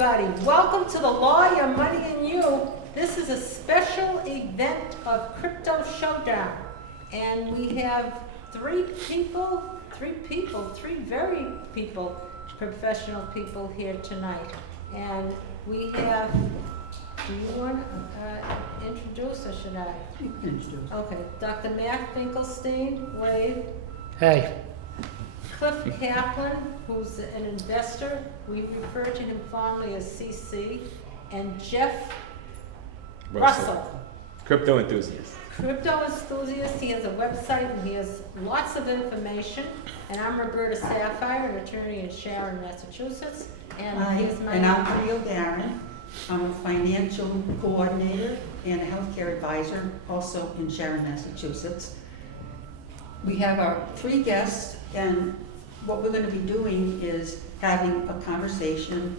everybody. Welcome to the Law, Your Money, and You. This is a special event of Crypto Showdown. And we have three very professional people here tonight. And we have, do you want to introduce or should I? You can introduce. Okay, Dr. Matt Finkelstein, wave. Hey. Cliff Caplan, who's an investor, we refer to him fondly as CC, and Jeff Russell. Crypto enthusiast. Crypto enthusiast, he has a website and he has lots of information. And I'm Roberta Sapphire, an attorney in Sharon, Massachusetts. And he's my... And I'm Cleo Darren. I'm a financial coordinator and a healthcare advisor, also in Sharon, Massachusetts. We have our three guests, and what we're going to be doing is having a conversation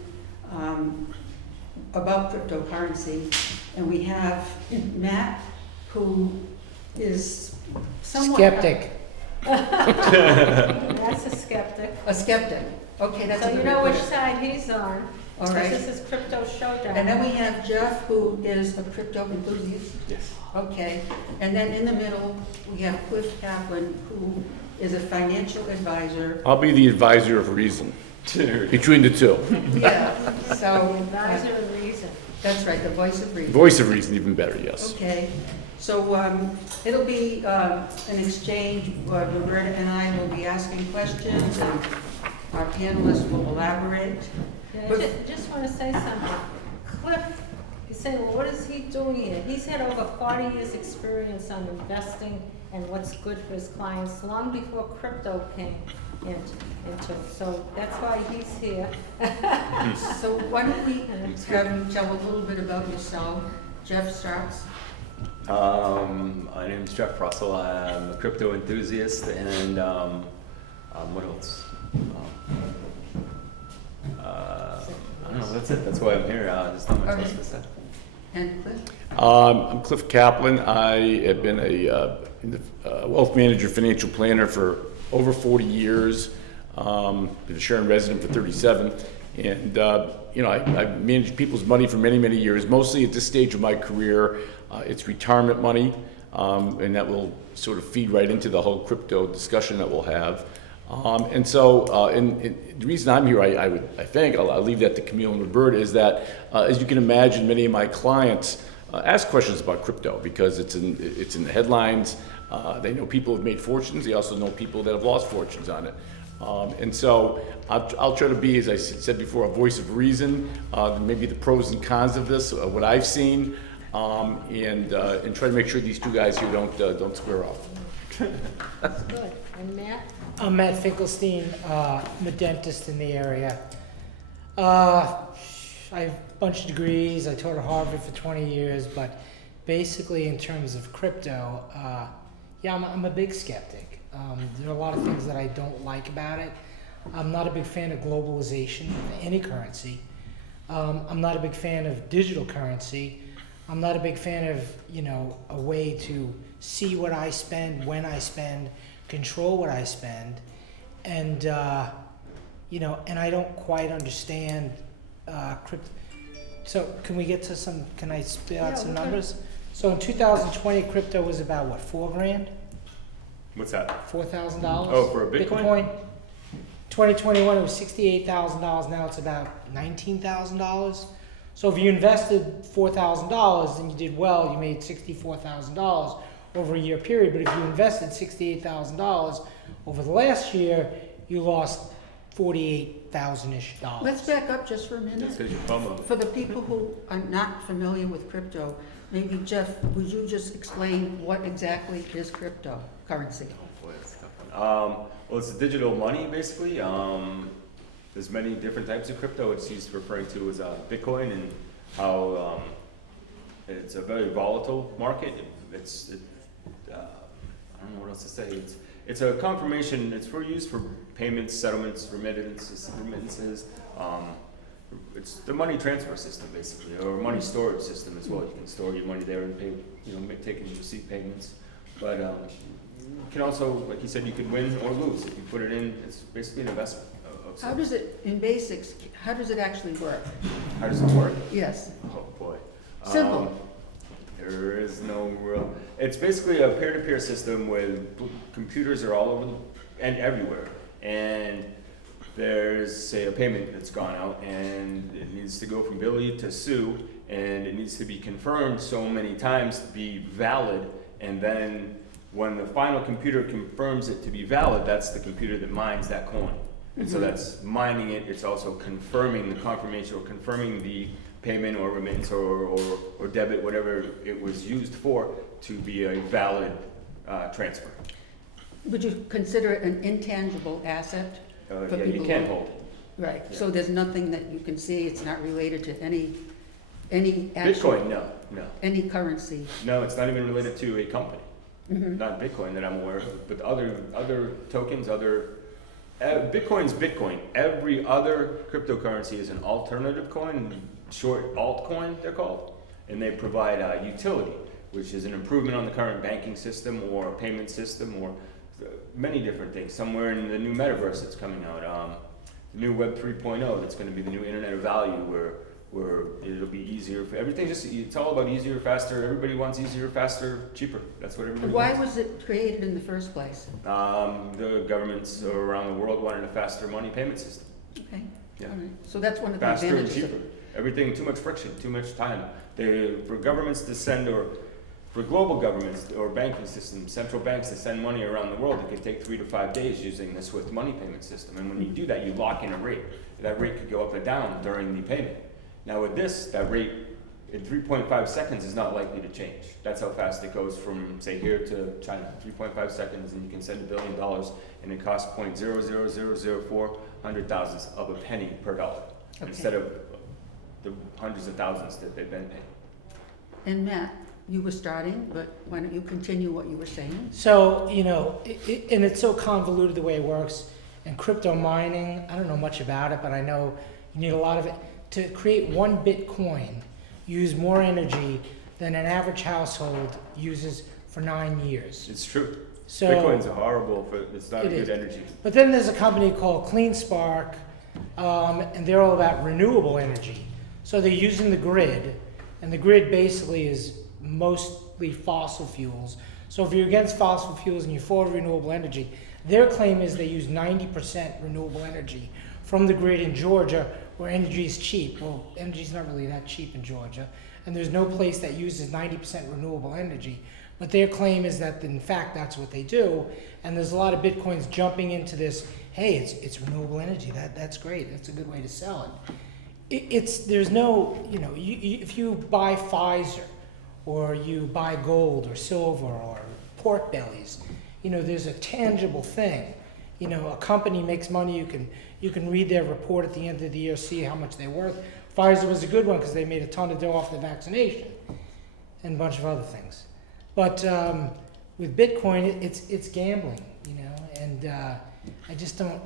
about cryptocurrency. And we have Matt, who is somewhat... Skeptic. That's a skeptic. A skeptic. Okay, that's So a you good know which word. side he's on. All Because right. this is Crypto Showdown. And then we have Jeff, who is a crypto enthusiast. Yes. Okay, and then in the middle, we have Cliff Caplan, who is a financial advisor. I'll be the advisor of reason between the two. Yeah, so, Advisor of reason. that's right, the voice of reason. Voice of reason, even better, yes. Okay, so it'll be an exchange. Roberta and I will be asking questions, and our panelists will elaborate. Yeah, But- I just want to say something. Cliff, you say, well, what is he doing here? He's had over 40 years' experience on investing and what's good for his clients, long before crypto came into. So that's why he's here. So why don't we have you tell a little bit about yourself? Jeff starts. My name is Jeff Russell. I'm a crypto enthusiast, and what else? I don't know. That's it. That's why I'm here. There's not much else to say. And Cliff? I'm Cliff Caplan. I have been a wealth manager, financial planner for over 40 years. Been a Sharon resident for 37. And, I've managed people's money for many, many years. Mostly at this stage of my career, it's retirement money. And that will sort of feed right into the whole crypto discussion that we'll have. And so the reason I'm here, I think, I'll leave that to Camille and Roberta, is that, as you can imagine, many of my clients ask questions about crypto because it's in the headlines. They know people have made fortunes. They also know people that have lost fortunes on it. And so I'll try to be, as I said before, a voice of reason, maybe the pros and cons of this, what I've seen, and try to make sure these two guys here don't square off. That's good. And Matt? I'm Matt Finkelstein. I'm a dentist in the area. I have a bunch of degrees. I taught at Harvard for 20 years, but basically in terms of crypto, I'm a big skeptic. There are a lot of things that I don't like about it. I'm not a big fan of globalization of any currency. I'm not a big fan of digital currency. I'm not a big fan of, a way to see what I spend, when I spend, control what I spend, and and I don't quite understand crypto. So can we get to some? Can I spit out some numbers? So in 2020, crypto was about what, $4,000? What's that? $4,000. Oh, for a Bitcoin? 2021, it was $68,000. Now it's about $19,000. So if you invested $4,000 and you did well, you made $64,000 over a year period. But if you invested $68,000 over the last year, you lost $48,000-ish. Let's back up just for a minute. That's because you're FOMO. For the people who are not familiar with crypto, maybe Jeff, would you just explain what exactly is cryptocurrency? Boy, that's a tough one. Well, it's digital money, basically. There's many different types of crypto. It's used referring to as Bitcoin, and how it's a very volatile market. I don't know what else to say. It's a confirmation. It's used for payments, settlements, remittances. It's the money transfer system, basically, or money storage system as well. You can store your money there and pay, take and receive payments. But you can also, like you said, you could win or lose if you put it in. It's basically an investment looks How like. does it, in basics, how does it actually work? How does it work? Yes, Oh, boy. Simple. There is no real, it's basically a peer-to-peer system with computers are all over and everywhere. And there's, say, a payment that's gone out and it needs to go from Billy to Sue, and it needs to be confirmed so many times to be valid. And then when the final computer confirms it to be valid, that's the computer that mines that coin. And so that's mining it, it's also confirming the confirmation or confirming the payment or remittance or debit, whatever it was used for, to be a valid transfer. would you consider it an intangible asset? For Yeah, you people can't who- hold it. Right, Yeah. so there's nothing that you can see, it's not related to any actual, Bitcoin, no. any currency? No, it's not even related to a company. Mhm. Not Bitcoin that I'm aware of, but other tokens, Bitcoin's Bitcoin. Every other cryptocurrency is an alternative coin, short altcoin they're called, and they provide utility, which is an improvement on the current banking system or a payment system or many different things. Somewhere in the new metaverse that's coming out, the new Web 3.0 that's going to be the new Internet of Value, where it'll be easier for everything. It's all about easier, faster. Everybody wants easier, faster, cheaper. That's what everybody Why wants. was it created in the first place? The governments around the world wanted a faster money payment system. Okay, Yeah. all right, so that's one of the Faster and advantages. cheaper. Everything, too much friction, too much time. For governments to send, or for global governments or banking systems, central banks to send money around the world, it could take 3 to 5 days using the SWIFT money payment system. And when you do that, you lock in a rate. That rate could go up or down during the payment. Now with this, that rate in 3.5 seconds is not likely to change. That's how fast it goes from, say, here to China. 3.5 seconds, and you can send $1 billion, and it costs 0.00004 hundred thousandths of a penny per dollar, Okay. instead of the hundreds of thousands that they've been paying. And Matt, you were starting, but why don't you continue what you were saying? So, and it's so convoluted the way it works. And crypto mining, I don't know much about it, but I know you need a lot of it. To create one Bitcoin, use more energy than an average household uses for 9 years. It's true. So, Bitcoin's horrible, it's not a It good is. energy. But then there's a company called CleanSpark, and they're all about renewable energy. So they're using the grid, and the grid basically is mostly fossil fuels. So if you're against fossil fuels and you're for renewable energy, their claim is they use 90% renewable energy from the grid in Georgia, where energy is cheap. Well, energy's not really that cheap in Georgia, and there's no place that uses 90% renewable energy. But their claim is that, in fact, that's what they do, and there's a lot of Bitcoins jumping into this, hey, it's renewable energy, that's great, that's a good way to sell it. There's no, if you buy Pfizer, or you buy gold or silver or pork bellies, there's a tangible thing. A company makes money, you can read their report at the end of the year, see how much they're worth. Pfizer was a good one because they made a ton of dough off the vaccination and a bunch of other things. But with Bitcoin, it's gambling, and I just don't.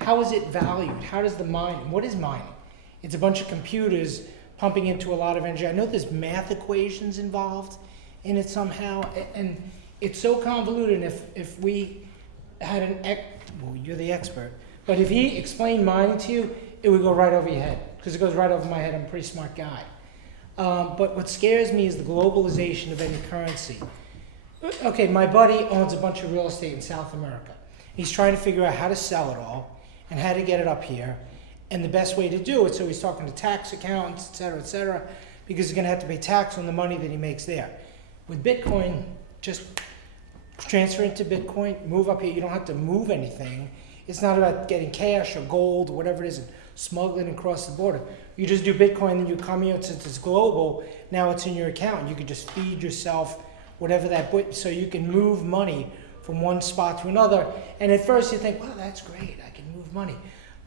How is it valued? How does the mining? What is mining? It's a bunch of computers pumping into a lot of energy. I know there's math equations involved in it somehow, and it's so convoluted. And if we had well, you're the expert, but if he explained mining to you, it would go right over your head, because it goes right over my head. I'm a pretty smart guy. But what scares me is the globalization of any currency. Okay, my buddy owns a bunch of real estate in South America. He's trying to figure out how to sell it all and how to get it up here and the best way to do it. So he's talking to tax accountants, et cetera, because he's going to have to pay tax on the money that he makes there. With Bitcoin, just transfer into Bitcoin, move up here. You don't have to move anything. It's not about getting cash or gold or whatever it is and smuggling across the border. You just do Bitcoin, then you come here, since it's global, now it's in your account. You can just feed yourself whatever so you can move money from one spot to another. And at first you think, well, that's great, I can move money.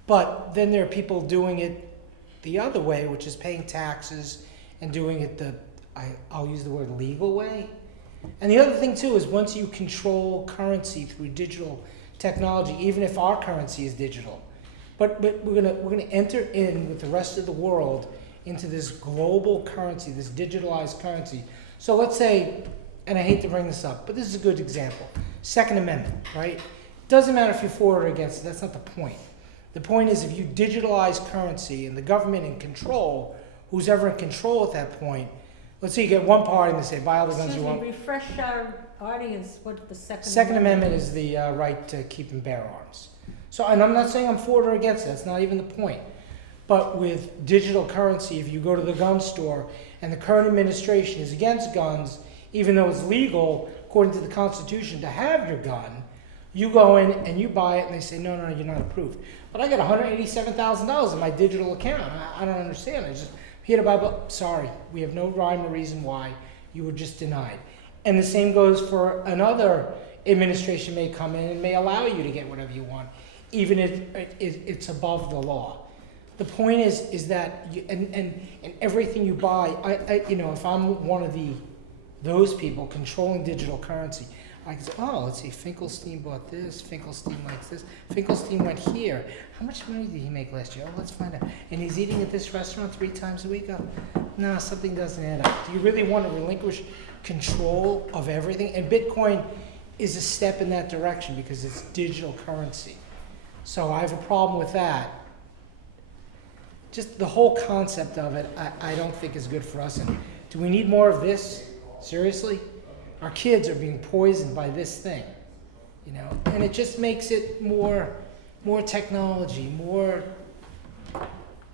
But then there are people doing it the other way, which is paying taxes and doing it I'll use the word legal way. And the other thing too is, once you control currency through digital technology, even if our currency is digital, but we're gonna enter in with the rest of the world into this global currency, this digitalized currency. So let's say, and I hate to bring this up, but this is a good example. Second Amendment, right? doesn't matter if you're for or against it. That's not the point. The point is if you digitalize currency and the government in control, who's ever in control at that point, let's say you get one party and they say, buy all the guns Excuse you me, want. refresh our audience, what the Second Second Amendment is the right to keep and bear arms. So, and I'm not saying I'm for it or against it. That's not even the point. But with digital currency, if you go to the gun store and the current administration is against guns, even though it's legal according to the Constitution to have your gun, you go in and you buy it and they say, no, you're not approved. But I got $187,000 in my digital account. I don't understand. I just here to buy, but sorry, we have no rhyme or reason why you were just denied. And the same goes for another administration may come in and may allow you to get whatever you want, even if it's above the law. The point is that you, and everything you buy, if I'm one of those people controlling digital currency, I can say, oh, let's see, Finkelstein bought this, Finkelstein likes this, Finkelstein went here. How much money did he make last year? Oh, let's find out. And he's eating at this restaurant 3 times a week? Oh, no, something doesn't add up. Do you really want to relinquish control of everything? And Bitcoin is a step in that direction because it's digital currency. So I have a problem with that. Just the whole concept of it, I don't think is good for us. And do we need more of this? Seriously? Our kids are being poisoned by this thing, and it just makes it more technology, more.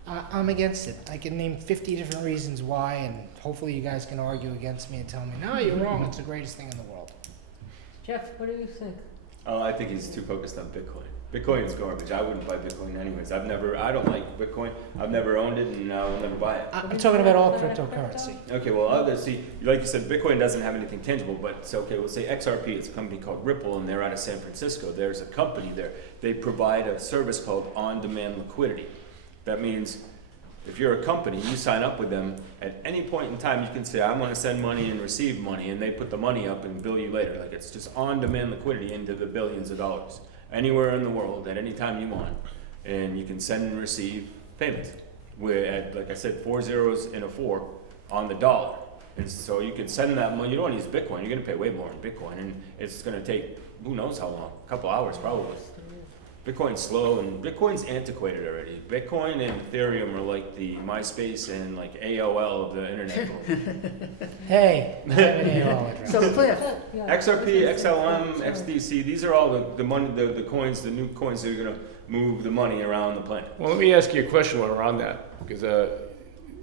I'm against it. I can name 50 different reasons why, and hopefully you guys can argue against me and tell me, no, you're wrong. It's the greatest thing in the world. Jeff, what do you think? Oh, I think he's too focused on Bitcoin. Bitcoin is garbage. I wouldn't buy Bitcoin anyways. I don't like Bitcoin. I've never owned it and I will never buy it. I'm talking about all cryptocurrency. Okay, well, see, like you said, Bitcoin doesn't have anything tangible, but it's okay. We'll say XRP. It's a company called Ripple, and they're out of San Francisco. There's a company there. They provide a service called on-demand liquidity. That means if you're a company, you sign up with them, at any point in time, you can say, I want to send money and receive money, and they put the money up and bill you later. Like, it's just on-demand liquidity into the billions of dollars. Anywhere in the world, at any time you want. And you can send and receive payments. We're at, like I said, 4 zeros and a 4 on the dollar. And so you can send that money. You don't use Bitcoin. You're going to pay way more in Bitcoin. And it's going to take, who knows how long, a couple hours probably. Bitcoin's slow and Bitcoin's antiquated already. Bitcoin and Ethereum are like the MySpace and like AOL of the internet. Hey, I have an AOL address. So Cliff, Yeah. XRP, XLM, XDC, these are all the money, the coins, the new coins that are going to move the money around the planet. Well, let me ask you a question while we're on that, because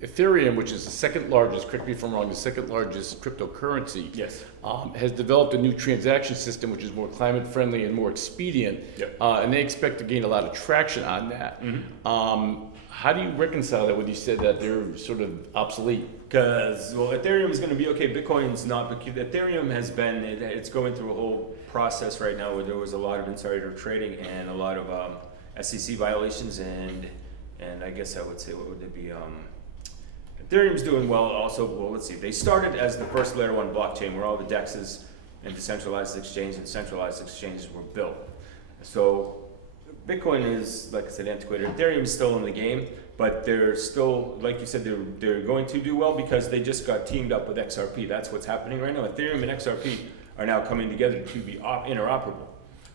Ethereum, which is the second largest, correct me if I'm wrong, the second largest cryptocurrency, Yes. has developed a new transaction system which is more climate friendly and more expedient, Yep. and they expect to gain a lot of traction on that. How do you reconcile that when you said that they're sort of obsolete? Because, well, Ethereum is going to be okay. Bitcoin's not, but Ethereum has been, it's going through a whole process right now where there was a lot of insider trading and a lot of SEC violations, and I guess I would say, what would it be? Ethereum's doing well also. Well, let's see. They started as the first layer 1 blockchain where all the DEXs and decentralized exchange and centralized exchanges were built. So Bitcoin is, like I said, antiquated. Ethereum is still in the game, but they're still, like you said, they're going to do well because they just got teamed up with XRP. That's what's happening right now. Ethereum and XRP are now coming together to be interoperable.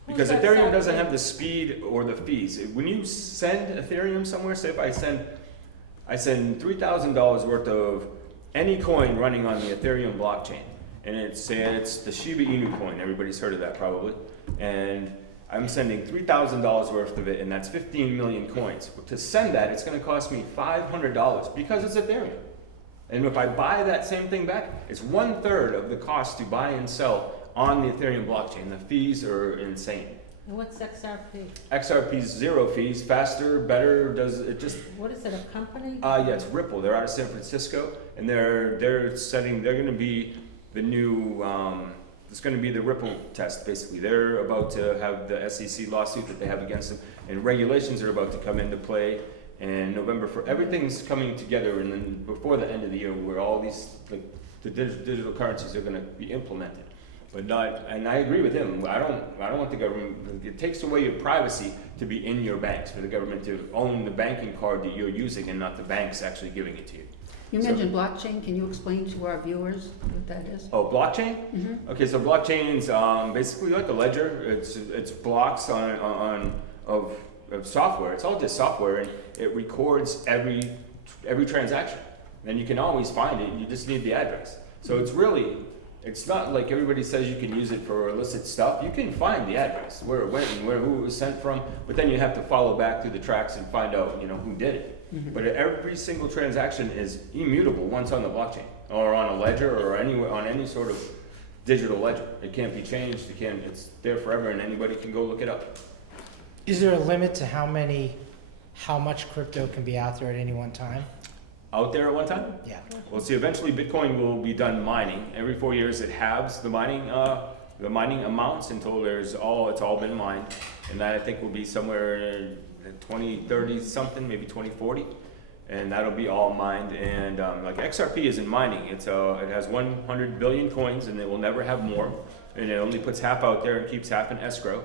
Because Who's Ethereum doesn't XRP? have the speed or the fees. When you send Ethereum somewhere, say if I send $3,000 worth of any coin running on the Ethereum blockchain, and it's the Shiba Inu coin. Everybody's heard of that probably. And I'm sending $3,000 worth of it, and that's 15 million coins. To send that, it's going to cost me $500 because it's Ethereum. And if I buy that same thing back, it's 1/3 of the cost to buy and sell on the Ethereum blockchain. The fees are insane. And what's XRP? XRP's 0 fees, faster, better, What is it, a company? yeah, it's Ripple. They're out of San Francisco, and they're going to be the new, it's going to be the Ripple test, basically. They're about to have the SEC lawsuit that they have against them, and regulations are about to come into play in November. Everything's coming together, and then before the end of the year, where all these, like, the digital currencies are going to be implemented. But not, and I agree with him. I don't want the government. It takes away your privacy to be in your banks, for the government to own the banking card that you're using and not the banks actually giving it to you. You So- mentioned blockchain. Can you explain to our viewers what that is? Oh, blockchain? Mhm. Okay, so blockchain's basically like a ledger. It's blocks of software. It's all just software, and it records every transaction. And you can always find it. You just need the address. So it's not like everybody says you can use it for illicit stuff. You can find the address, where it went and who it was sent from, but then you have to follow back through the tracks and find out, who did it. But every single transaction is immutable once on the blockchain, or on a ledger, or on any sort of digital ledger. It can't be changed. It's there forever, and anybody can go look it up. Is there a limit to how much crypto can be out there at any one time? Out there at one time? Yeah. Well, see, eventually Bitcoin will be done mining. Every 4 years it halves the mining amounts until it's all been mined. And that I think will be somewhere in 2030 something, maybe 2040. And that'll be all mined. And like XRP isn't mining. It has 100 billion coins, and it will never have more. And it only puts half out there and keeps half in escrow.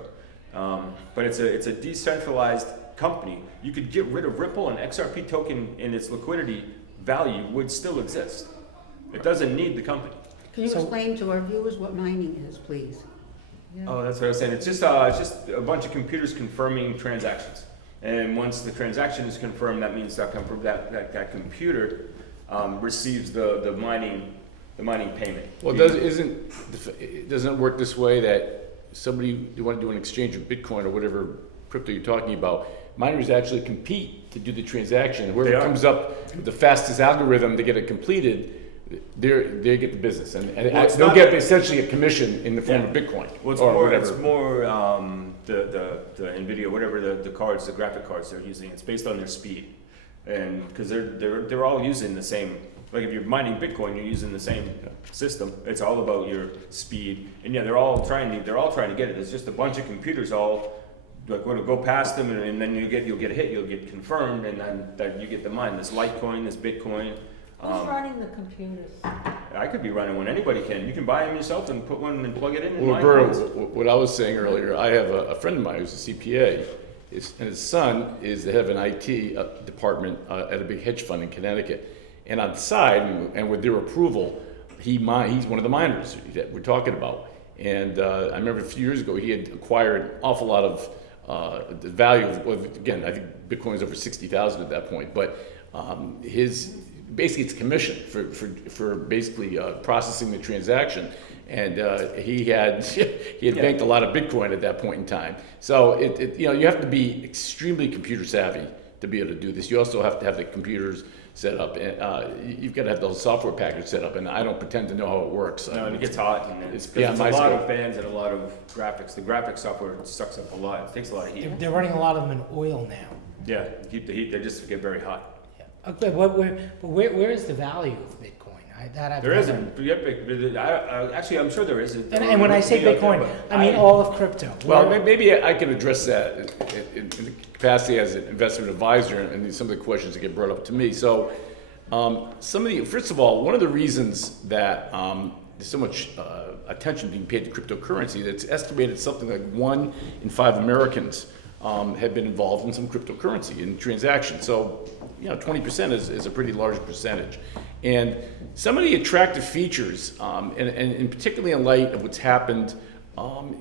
But it's a decentralized company. You could get rid of Ripple, and XRP token in its liquidity value would still exist. It doesn't need the company. Can you So- explain to our viewers what mining is, please? Oh, that's what I was saying. It's just a bunch of computers confirming transactions. And once the transaction is confirmed, that means that computer receives the mining payment. Well, doesn't it work this way that you want to do an exchange of Bitcoin or whatever crypto you're talking about, miners actually compete to do the transaction. Whoever They are. comes up with the fastest algorithm to get it completed, they get the business, and Well, it's they'll not- get essentially a commission in the form of Yeah. Bitcoin Well, it's or more whatever. the NVIDIA, whatever the graphic cards they're using. It's based on their speed, and because they're all using the same. Like if you're mining Bitcoin, you're using the same system. It's all about your speed, and yeah, they're all trying to get it. It's just a bunch of computers all like going to go past them, and then you'll get a hit, you'll get confirmed, and then you get the mine. This Litecoin, this Bitcoin. Who's running the computers? I could be running one. Anybody can. You can buy them yourself and put one and plug it in. And Well, mine Roberta, runs. what I was saying earlier, I have a friend of mine who's a CPA, and his son is the head of an IT department at a big hedge fund in Connecticut. And on the side, and with their approval, he's one of the miners that we're talking about. And I remember a few years ago, he had acquired an awful lot of the value of, again, I think Bitcoin's over 60,000 at that point, but basically it's commission for basically processing the transaction. And he had banked a lot of Bitcoin at that point in time. So you have to be extremely computer savvy to be able to do this. You also have to have the computers set up, and you've got to have the whole software package set up. And I don't pretend to know how it works. No, and it gets hot, and It's it's beyond a my lot scope. of fans and a lot of graphics. The graphic software sucks up a lot. It takes a lot of heat. They're running a lot of them in oil now. Yeah, to keep the heat. They just get very hot. Yeah. Okay, where is the value of Bitcoin? There isn't. Actually, I'm sure there is. And when I say Bitcoin, I mean all of crypto. Well, maybe I can address that in the capacity as an investment advisor and some of the questions that get brought up to me. So, first of all, one of the reasons that there's so much attention being paid to cryptocurrency, that's estimated something like 1 in 5 Americans have been involved in some cryptocurrency in transactions. So, 20% is a pretty large percentage. And some of the attractive features, and particularly in light of what's happened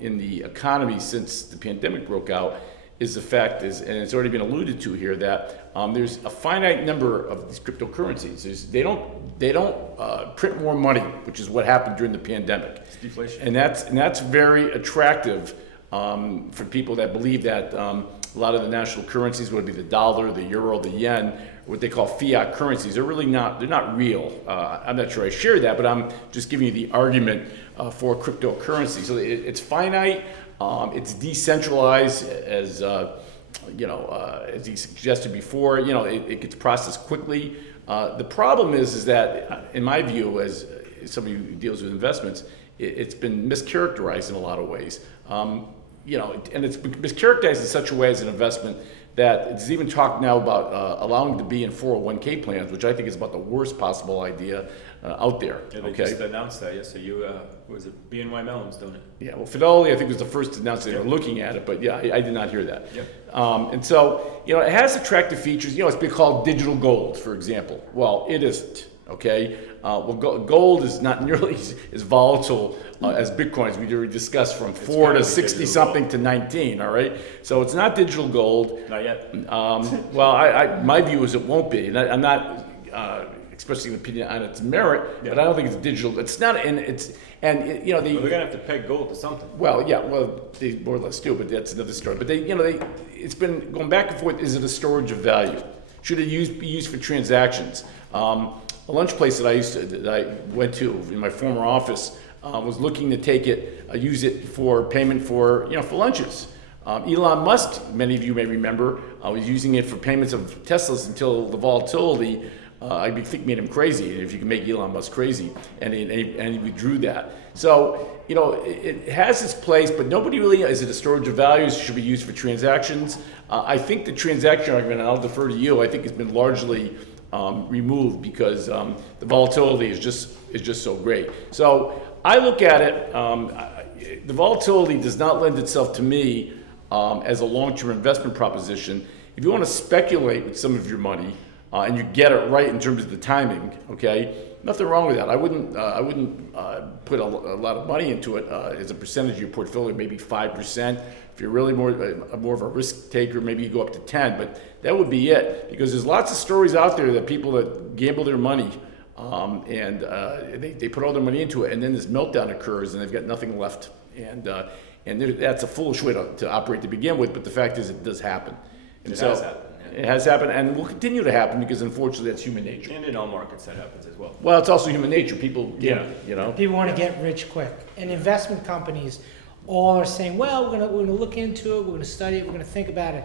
in the economy since the pandemic broke out, is the fact and it's already been alluded to here, that there's a finite number of these cryptocurrencies. They don't print more money, which is what happened during the pandemic. It's deflation. And that's very attractive for people that believe that a lot of the national currencies, whether it be the dollar, the euro, the yen, what they call fiat currencies, they're not real. I'm not sure I share that, but I'm just giving you the argument for cryptocurrency. So it's finite, it's decentralized, as as he suggested before. It gets processed quickly. The problem is that, in my view, as somebody who deals with investments, it's been mischaracterized in a lot of ways. And it's been mischaracterized in such a way as an investment that it's even talked now about allowing it to be in 401k plans, which I think is about the worst possible idea out there. Yeah, they Okay. just announced that yesterday. Was it BNY Mellon's doing it? Yeah, well, Fidelity, I think, was the first to announce they were looking at it, but yeah, I did not hear that. Yep. And so, it has attractive features. It's been called digital gold, for example. Well, it isn't. okay? Well, gold is not nearly as volatile as Bitcoin, as we already discussed, from 4 to 60 something to 19, all right? So it's not digital gold. Not yet. Well, my view is it won't be, and I'm not expressing an opinion on its merit, but I don't think it's digital. It's not, you know, Well, they're gonna have to peg gold to something. well, yeah, well, they more or less do, but that's another story. But it's been going back and forth. Is it a storage of value? Should it be used for transactions? A lunch place that I went to in my former office was looking to take it, use it for payment for lunches. Elon Musk, many of you may remember, was using it for payments of Teslas until the volatility, I think, made him crazy. If you can make Elon Musk crazy, and he withdrew that. So it has its place, but nobody really is it a storage of values. Should be used for transactions. I think the transaction argument, and I'll defer to you, I think has been largely removed because the volatility is just so great. So I look at it. The volatility does not lend itself to me as a long-term investment proposition. If you want to speculate with some of your money and you get it right in terms of the timing, okay, nothing wrong with that. I wouldn't put a lot of money into it as a percentage of your portfolio, maybe 5%. If you're really more of a risk taker, maybe you go up to 10. But that would be it, because there's lots of stories out there that people that gamble their money and they put all their money into it, and then this meltdown occurs and they've got nothing left. And that's a foolish way to operate to begin with. But the fact is, it does happen. And It so, has happened. Yeah. It has happened, and will continue to happen because unfortunately that's human nature. And in all markets that happens as well. Well, it's also human nature. People, you know. People want to get rich quick, and investment companies all are saying, "Well, we're gonna look into it. We're gonna study it. We're gonna think about it,"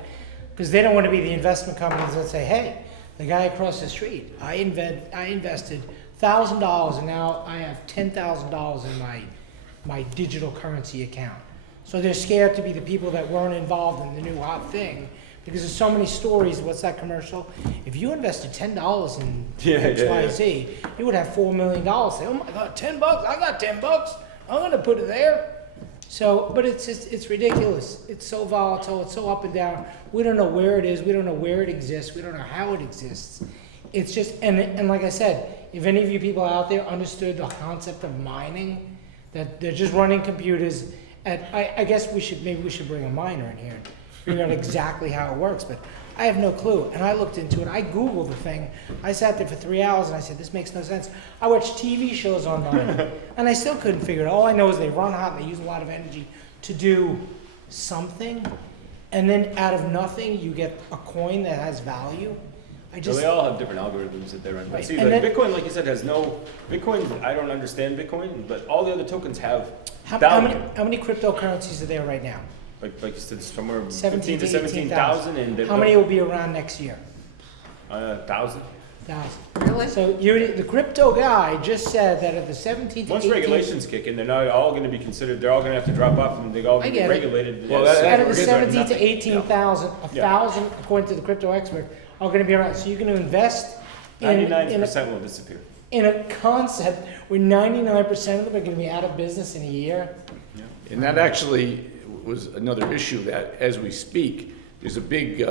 because they don't want to be the investment companies that say, "Hey, the guy across the street, I invested $1,000, and now I have $10,000 in my digital currency account." So they're scared to be the people that weren't involved in the new hot thing. Because there's so many stories. What's that commercial? If you invested $10 in XYZ, you would have $4 million. Say, oh my God, $10! I got $10. I'm gonna put it there. So, but it's ridiculous. It's so volatile. It's so up and down. We don't know where it is. We don't know where it exists. We don't know how it exists. It's just and like I said, if any of you people out there understood the concept of mining, that they're just running computers. I guess maybe we should bring a miner in here. Figure out exactly how it works, but I have no clue. And I looked into it. I Googled the thing. I sat there for 3 hours and I said, this makes no sense. I watched TV shows online and I still couldn't figure it out. All I know is they run hot and they use a lot of energy to do something. And then out of nothing, you get a coin that has value. So they all have different algorithms that they run. Right. See, And like then- Bitcoin, like you said, has no Bitcoin. I don't understand Bitcoin, but all the other tokens have How value. many cryptocurrencies are there right now? Like you said, somewhere 17 15 to 17,000, and How many will be around next year? 1,000. 1,000. Really? So the crypto guy just said that at the 17 to Once 18. regulations kick in, they're not all going to be considered. They're all going to have to drop off, and they're all I going to be get it. regulated. Well, as Out of the separate 17 to nothing. 18,000, 1,000, according to the crypto expert, are going to be around. So you're going to invest in 99% will disappear. a concept where 99% of them are going to be out of business in a year. And that actually was another issue that, as we speak, there's a big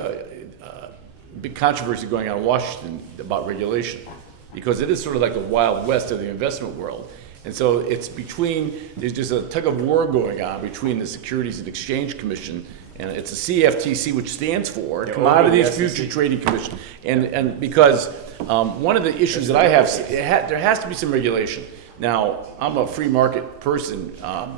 controversy going on in Washington about regulation, because it is sort of like the Wild West of the investment world. And so there's just a tug of war going on between the Securities and Exchange Commission, and it's the CFTC, which stands for Yeah, Commodities over the Future SEC. Trading Commission. And because one of the issues that I have, there has to be some regulation. Now, I'm a free market person,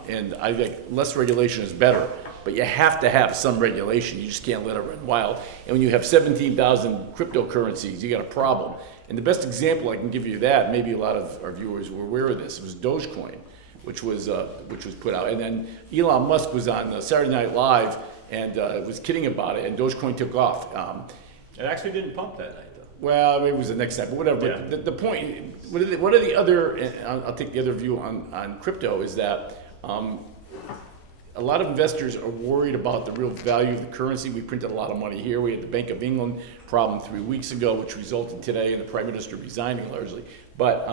and I think less regulation is better, but you have to have some regulation. You just can't let it run wild. And when you have 17,000 cryptocurrencies, you got a problem. And the best example I can give you of that, maybe a lot of our viewers were aware of this, was Dogecoin, which was put out. And then Elon Musk was on Saturday Night Live and was kidding about it, and Dogecoin took off. It actually didn't pump that night, though. Well, maybe it was the next step, but whatever. Yeah. But the point, what are the other, and I'll take the other view on crypto, is that a lot of investors are worried about the real value of the currency. We printed a lot of money here. We had the Bank of England problem 3 weeks ago, which resulted today in the Prime Minister resigning largely. But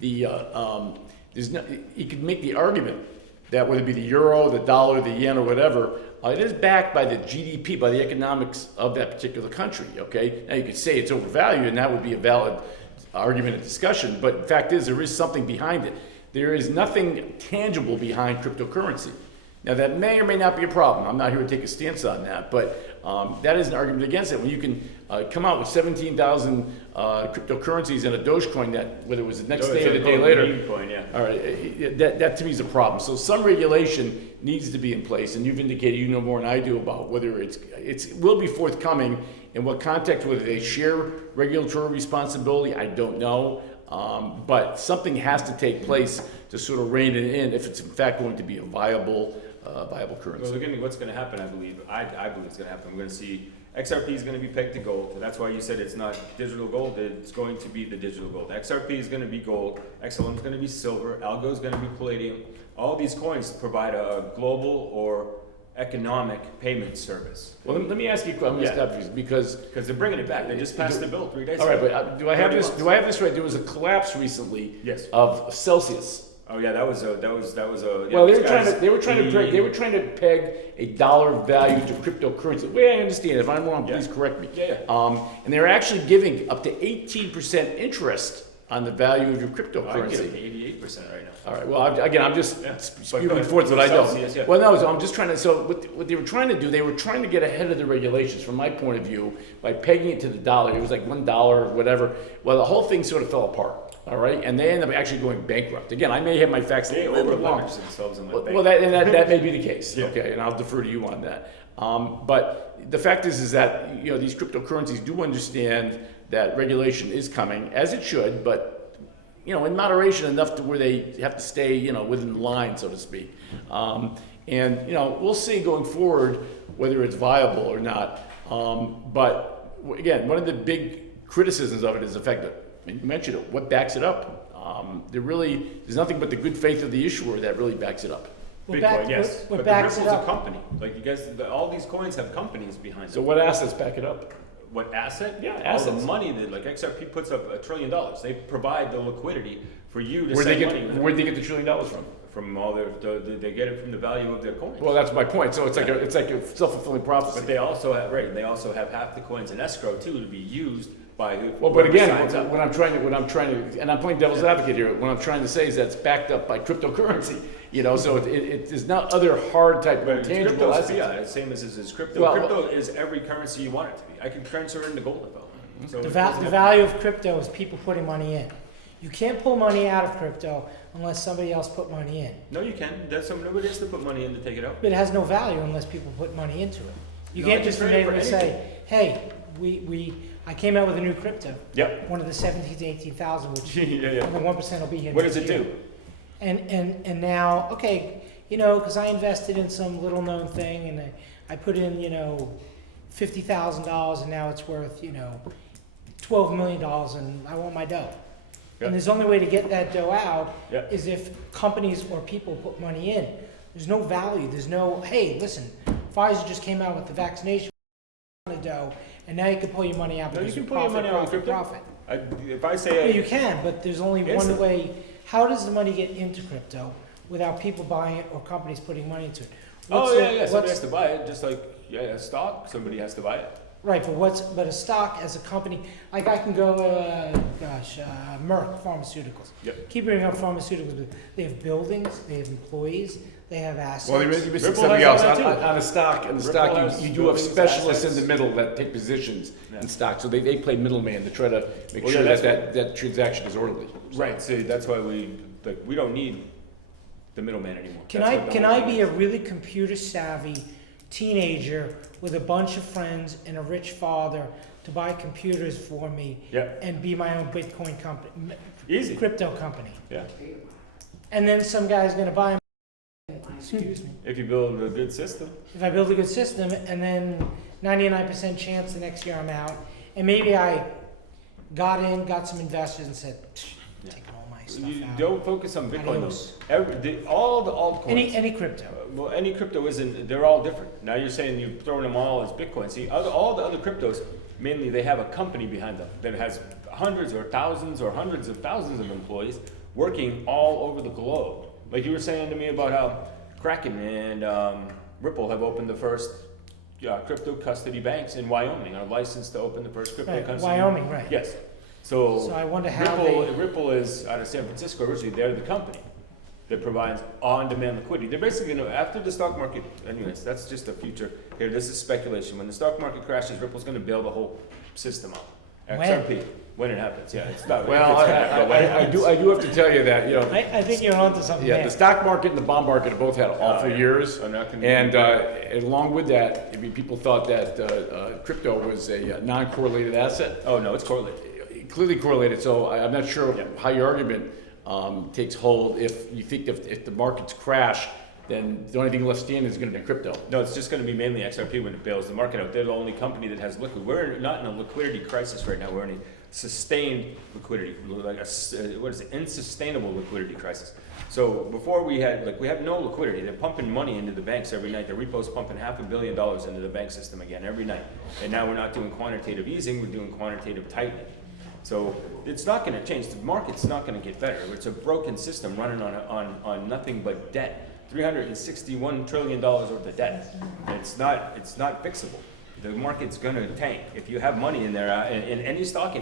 there's no, you could make the argument that whether it be the euro, the dollar, the yen, or whatever, it is backed by the GDP, by the economics of that particular country, okay? Now you could say it's overvalued, and that would be a valid argument and discussion, but the fact is there is something behind it. There is nothing tangible behind cryptocurrency. Now that may or may not be a problem. I'm not here to take a stance on that, but that is an argument against it. When you can come out with 17,000 cryptocurrencies and a Dogecoin that, whether it was the next day or the day later, Coin, yeah. all right, that to me is a problem. So some regulation needs to be in place, and you've indicated you know more than I do about whether it will be forthcoming in what context, whether they share regulatory responsibility, I don't know. But something has to take place to sort of rein it in if it's in fact going to be a viable currency. Well, what's going to happen, I believe it's going to happen. We're going to see XRP is going to be pegged to gold, and that's why you said it's not digital gold. It's going to be the digital gold. XRP is going to be gold. XLM is going to be silver. Algo is going to be palladium. All these coins provide a global or economic payment service. Well, let me ask you a question. Yeah. Stop you, because Because they're bringing it back. They just passed the bill 3 days all ago. right, but do I have this? Do I have this right? There was a collapse recently. Yes. Of Celsius. Oh yeah, that was a. Yeah, Well, these guys- they were trying to peg a dollar value to cryptocurrency. The way I understand it, if I'm wrong, please correct me. Yeah. And they're actually giving up to 18% interest on the value of your I can cryptocurrency. get 88% right now. All right. Well, I'm just Yeah. spewing But forth what I know. Celsius, yeah. Well, no, I'm just trying to. So what they were trying to do, they were trying to get ahead of the regulations, from my point of view, by pegging it to the dollar. It was like $1 or whatever. Well, the whole thing sort of fell apart. All right, and they ended up actually going bankrupt. Again, I may have my facts a They little bit wrong. over-leveraged themselves in that Well, bank. well, that may be the case. Yeah. Okay, and I'll defer to you on that. But the fact is that these cryptocurrencies do understand that regulation is coming, as it should, but in moderation enough to where they have to stay within the line, so to speak. And we'll see going forward whether it's viable or not. But again, one of the big criticisms of it is the fact that you mentioned it. What backs it up? There's nothing but the good faith of the issuer that really backs it up. Bitcoin, yes. What But backs the it Ripple's up? a company. Like you guys, all these coins have companies behind So them. what assets back it up? What asset? Yeah, All assets. the money that like XRP puts up $1 trillion. They provide the liquidity for you to Where'd they send money get with. Where'd they get the $1 trillion from? From all they get it from the value of their coins. Well, that's my point. So it's like a self-fulfilling prophecy. But they also have They also have half the coins in escrow too to be used by. Well, but whoever again, signs up. what I'm trying to, and I'm playing devil's advocate here. What I'm trying to say is that's backed up by cryptocurrency. So it is not other hard type But of tangible crypto's assets. fiat, it's same as crypto. Well, Crypto is every currency you want it to be. I can transfer it into gold if I want. So The, it val- doesn't the have- value of crypto is people putting money in. You can't pull money out of crypto unless somebody else put money in. No, you can. Nobody has to put money in to take it out. But it has no value unless people put money into it. You No, I can't can just trade it for immediately say, hey, I came out with a new crypto, Yep. one of the 17 to 18,000, which yeah. the 1% will be here What next does it year. do? And now, okay, because I invested in some little known thing and I put in, $50,000 and now it's worth, $12 million and I want my dough. Yeah. And there's only way to get that dough out Yeah. is if companies or people put money in. There's no value. There's no, hey, listen, Pfizer just came out with the vaccination dough, and now you can pull your money out No, you because can of pull your profit, money out of profit, crypto. profit. If I Yeah, say you can, but there's only one Instant. way. How does the money get into crypto without people buying it or companies putting money into it? What's the- somebody what's- has to buy it, just like a stock, somebody has to buy it. Right, but a stock as a company, like I can go, Merck Pharmaceuticals. Yep. Keep bringing up pharmaceuticals, but they have buildings, they have employees, they have assets. Well, you're missing Ripple something has else. all that On a stock, Ripple has you do have buildings, specialists in assets. the middle that take positions Yeah. in stock. So they play middleman to try to make Well, sure yeah, that transaction is orderly. So- Right. So that's why we don't need the middleman anymore. Can That's I what the can whole I thing be a is. really computer savvy teenager with a bunch of friends and a rich father to buy computers for me Yeah. and be my own Bitcoin company, Easy. crypto company? Yeah. And then some guy's gonna buy them. Excuse me. If you build a good system. If I build a good system, and then 99% chance the next year I'm out, and maybe I got some investors and said, Yeah. taking all my stuff You out. don't focus on Bitcoin. Adios. All the altcoins. Any crypto. Well, any crypto isn't. They're all different. Now you're saying you're throwing them all as Bitcoin. See, all the other cryptos, mainly they have a company behind them that has hundreds or thousands or hundreds of thousands of employees working all over the globe. Like you were saying to me about how Kraken and Ripple have opened the first crypto custody banks in Wyoming. Are licensed to open the first crypto Right, custody. Wyoming, right. Yes. So I wonder how they. Ripple is out of San Francisco originally. They're the company that provides on-demand liquidity. They're basically going to, after the stock market, anyways, that's just the future. Here, this is speculation. When the stock market crashes, Ripple's going to bail the whole system out. XRP, when it happens, yeah. It's not. Well, it's gonna, but when it I happens. do have to tell you that, I think you're onto something yeah, there. the stock market and the bond market have both had awful yeah. years. I'm not gonna- And along with that, I mean, people thought that crypto was a non-correlated asset. Oh, no, it's correlated. Clearly correlated, so I'm not sure Yeah. how your argument takes hold. If you think if the markets crash, then the only thing left standing is going to be crypto. No, it's just going to be mainly XRP when it bails the market out. They're the only company that has liquid. We're not in a liquidity crisis right now. We're in a sustained liquidity, like what is it, unsustainable liquidity crisis. So before we have no liquidity. They're pumping money into the banks every night. The repo's pumping $500 million into the bank system again every night. And now we're not doing quantitative easing, we're doing quantitative tightening. So it's not going to change. The market's not going to get better. It's a broken system running on nothing but debt. $361 trillion worth of debt. It's not fixable. The market's going to tank. If you have money in there, in any stock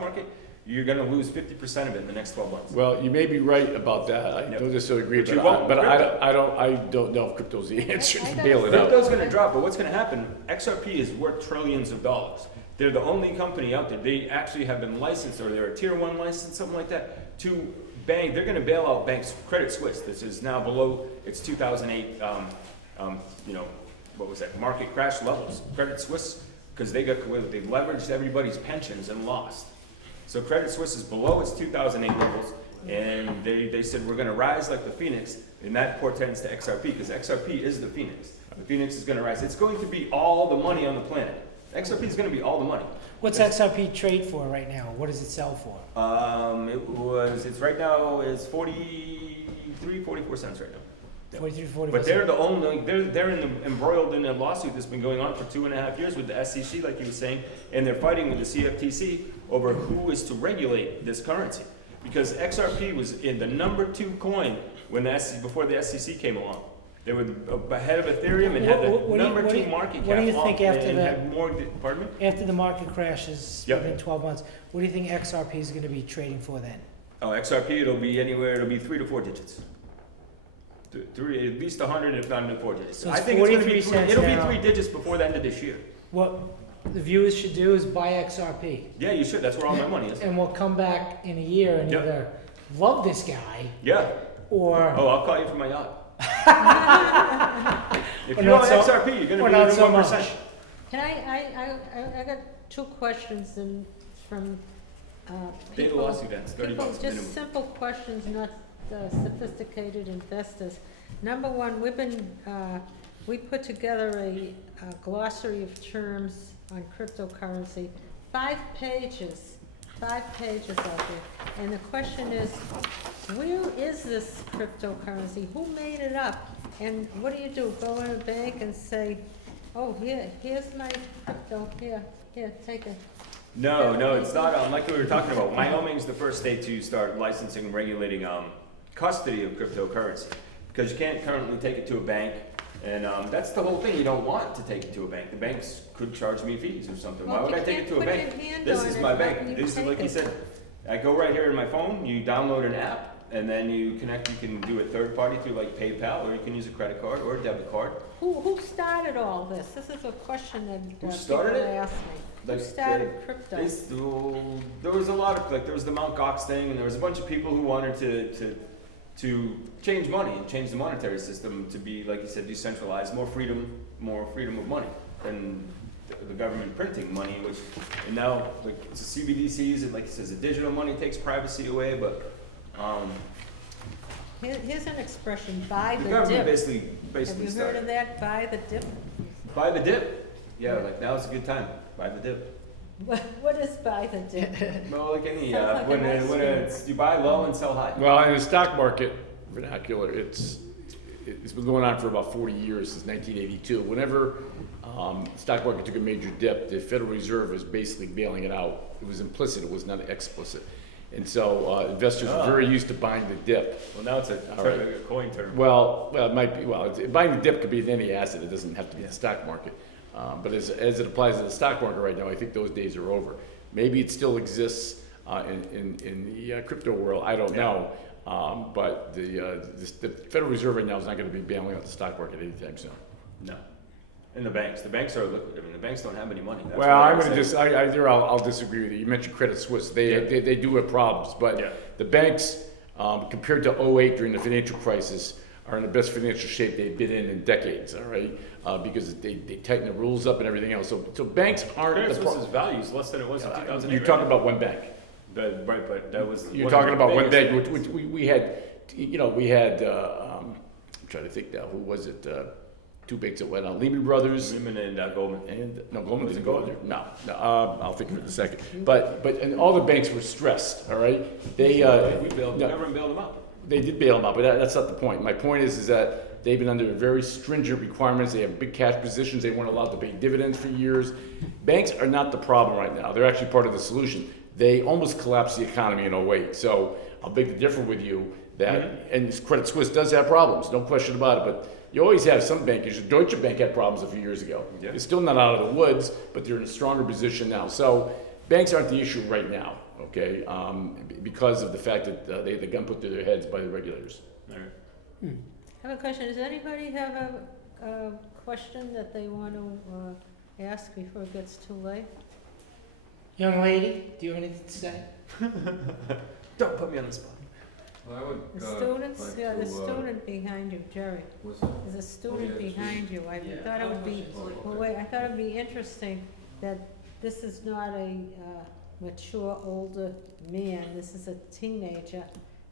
market, you're going to lose 50% of it in the next 12 months. Well, you may be right about that. I don't necessarily agree, But you won't. but I don't know if crypto's the answer to bail it out. Crypto's going to drop, but what's going to happen? XRP is worth trillions of dollars. They're the only company out there. They actually have been licensed, or they're a tier 1 license, something like that, to bank. They're going to bail out banks. Credit Suisse, this is now below its 2008, what was that? Market crash levels. Credit Suisse, because they leveraged everybody's pensions and lost. So Credit Suisse is below its 2008 levels, and they said we're going to rise like the Phoenix, and that portends to XRP, because XRP is the Phoenix. The Phoenix is going to rise. It's going to be all the money on the planet. XRP is going to be all the money. What's XRP trade for right now? What does it sell for? It's right now is 43, 44 cents right now. 43, 44. But they're the only, they're embroiled in a lawsuit that's been going on for 2.5 years with the SEC, like you were saying, and they're fighting with the CFTC over who is to regulate this currency. Because XRP was in the #2 coin when before the SEC came along. They were ahead of Ethereum and had the #2 market cap. What do you think after pardon me? After the market crashes Yep. within 12 months, what do you think XRP is going to be trading for then? Oh, XRP, it'll be 3 to 4 digits. Three, at least 100, if not 4 digits. So it's I think it's going to 43 be cents it'll now. be 3 digits before the end of this year. What the viewers should do is buy XRP, Yeah, you should. That's where all my money is. and we'll come back in a year and Yep. either love this guy Yeah. or Oh, I'll call you for my yacht. If Or you not own so- XRP, you're going or to be not losing so 1%. much. Can I got 2 questions from Pay the people. lawsuit, that's $30 Just minimum. simple questions, not sophisticated investors. Number one, we put together a glossary of terms on cryptocurrency, 5 pages out there. And the question is, where is this cryptocurrency? Who made it up? And what do? Go in a bank and say, oh, here's my crypto, here, take it. No, it's not. Like we were talking about, Wyoming's the first state to start licensing and regulating custody of cryptocurrency, because you can't currently take it to a bank, and that's the whole thing. You don't want to take it to a bank. The banks could charge me fees or something. Well, Why would you I take it can't to a put bank? your hand This on is it, my how bank. can you This is take like you it? said. I go right here in my phone. You download an app, and then you connect. You can do it third party through like PayPal, or you can use a credit card or a debit card. Who started all this? This is a question that Who started people it? ask me. Who Like, started crypto? There was a lot of there was the Mt. Gox thing, and there was a bunch of people who wanted to change money and change the monetary system to be, like you said, decentralized, more freedom of money than the government printing money, and now like it's the CBDCs, and like it says, the digital money takes privacy away, but Here's an expression, buy the the government dip. basically Have you heard started. of that, buy the dip? Buy the dip. Yeah, like now's a good time. Buy the dip. What is buy the dip? No, like any Sounds like a nice you buy low and sell high. Well, in the stock market vernacular, it's been going on for about 40 years, since 1982. Whenever stock market took a major dip, the Federal Reserve was basically bailing it out. It was implicit, it was not explicit. And so investors are very used to buying the dip. Well, now it's a coin term. Well, it might be. Well, buying the dip could be in any asset. It doesn't have to be the stock market. But as it applies to the stock market right now, I think those days are over. Maybe it still exists in the crypto world, I don't know. But the Federal Reserve right now is not going to be bailing out the stock market anytime soon. No. And the banks are liquid. I mean, the banks don't have any money. That's Well, what I'm I going to say. I'll disagree with you. You mentioned Credit Suisse. They do have problems, but Yeah. the banks, compared to '08 during the financial crisis, are in the best financial shape they've been in decades, all right? Because they tighten the rules up and everything else. So banks aren't Credit the Suisse's value is less than it was in 2008. You're talking about one bank. Right, but that was. You're one of talking the about one biggest bank, banks. which we had, I'm trying to think now, who was it? Two banks that went out, Lehman Brothers. Lehman and Goldman. And, no, Goldman Was it didn't go Goldman? there. No, I'll think of it in a second. And all the banks were stressed, all right? We No. government bailed them out. They did bail them out, but that's not the point. My point is that they've been under very stringent requirements. They have big cash positions. They weren't allowed to pay dividends for years. Banks are not the problem right now. They're actually part of the solution. They almost collapsed the economy in '08. So I'll beg to differ with you that, and Credit Suisse does have problems, no question about it, but you always have some bankers. Deutsche Bank had problems a few years ago. Yeah. They're still not out of the woods, but they're in a stronger position now. So banks aren't the issue right now, okay? Because of the fact that they had the gun put to their heads by the regulators. All right. I have a question. Does anybody have a question that they want to ask before it gets too late? Young lady, do you have anything to say? Don't put me on the spot. Well, I would, The students, like yeah, the to, student behind you, Jerry. what's that? There's a student yeah, behind you. I Yeah. thought it would be, well, wait, I thought it'd be interesting that this is not a mature, older man. This is a teenager.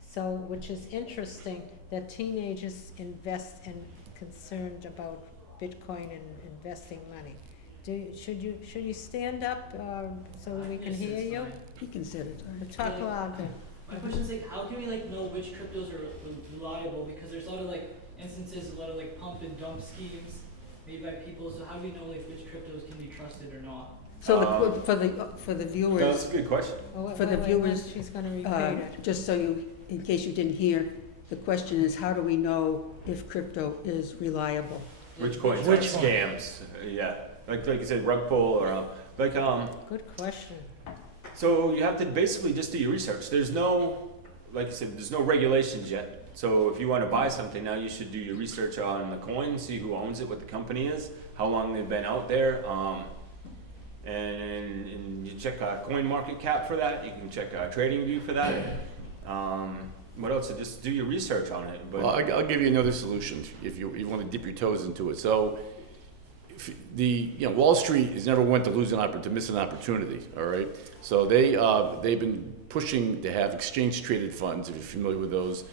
So, which is interesting that teenagers invest and concerned about Bitcoin and investing money. Should you stand up so that we can hear you? He can sit it. Talk loud then. My question is like, how can we like know which cryptos are reliable? Because there's a lot of like instances, a lot of like pump and dump schemes made by people. So how do we know like which cryptos can be trusted or not? So Um, for the No, that's viewers, a good question. Oh, For the wait, viewers, she's gonna repeat it. just so you, in case you didn't hear, the question is, how do we know if crypto is reliable? Which coins? Which Like one? scams. Yeah. Like you said, rug pull or Good question. So you have to basically just do your research. There's no, like I said, there's no regulations yet. So if you want to buy something now, you should do your research on the coin, see who owns it, what the company is, how long they've been out there, and you check Coin Market Cap for that. You can check TradingView for that. What else? So just do your research on it. But Well, I'll give you another solution if you want to dip your toes into it. So, Wall Street has never went to miss an opportunity. All right. So they've been pushing to have exchange traded funds. If you're familiar with those,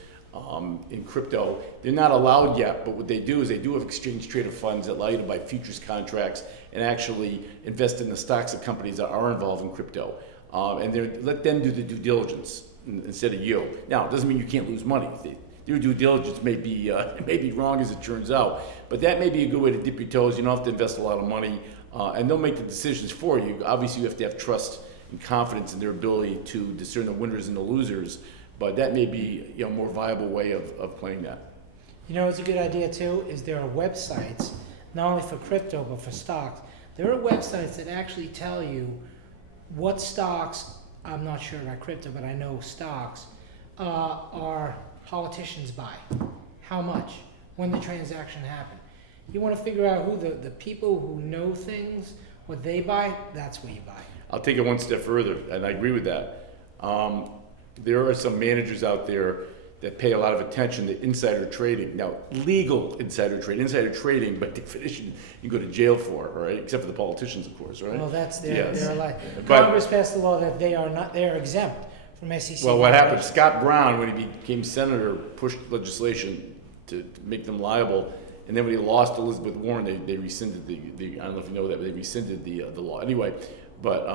in crypto, they're not allowed yet. But what they do is they do have exchange traded funds that allow you to buy futures contracts and actually invest in the stocks of companies that are involved in crypto, and they let them do the due diligence instead of you. Now, it doesn't mean you can't lose money. Your due diligence may be wrong as it turns out, but that may be a good way to dip your toes. You don't have to invest a lot of money, and they'll make the decisions for you. Obviously, you have to have trust and confidence in their ability to discern the winners and the losers, but that may be a more viable way of playing that. You know, it's a good idea too, is there are websites, not only for crypto, but for stocks. There are websites that actually tell you what stocks, I'm not sure about crypto, but I know stocks, are politicians buy. How much? When the transaction happened. You want to figure out who the people who know things, what they buy, that's what you buy. I'll take it one step further, and I agree with that. There are some managers out there that pay a lot of attention to insider trading. Now, legal insider trading, by definition, you go to jail for, right? Except for the politicians, of course, right? Well, that's Yes. their life. But- Congress passed a law that they're exempt from SEC. Well, what happened, violations. Scott Brown, when he became senator, pushed legislation to make them liable, and then when he lost Elizabeth Warren, they rescinded the I don't know if you know that, but they rescinded the law. Anyway, but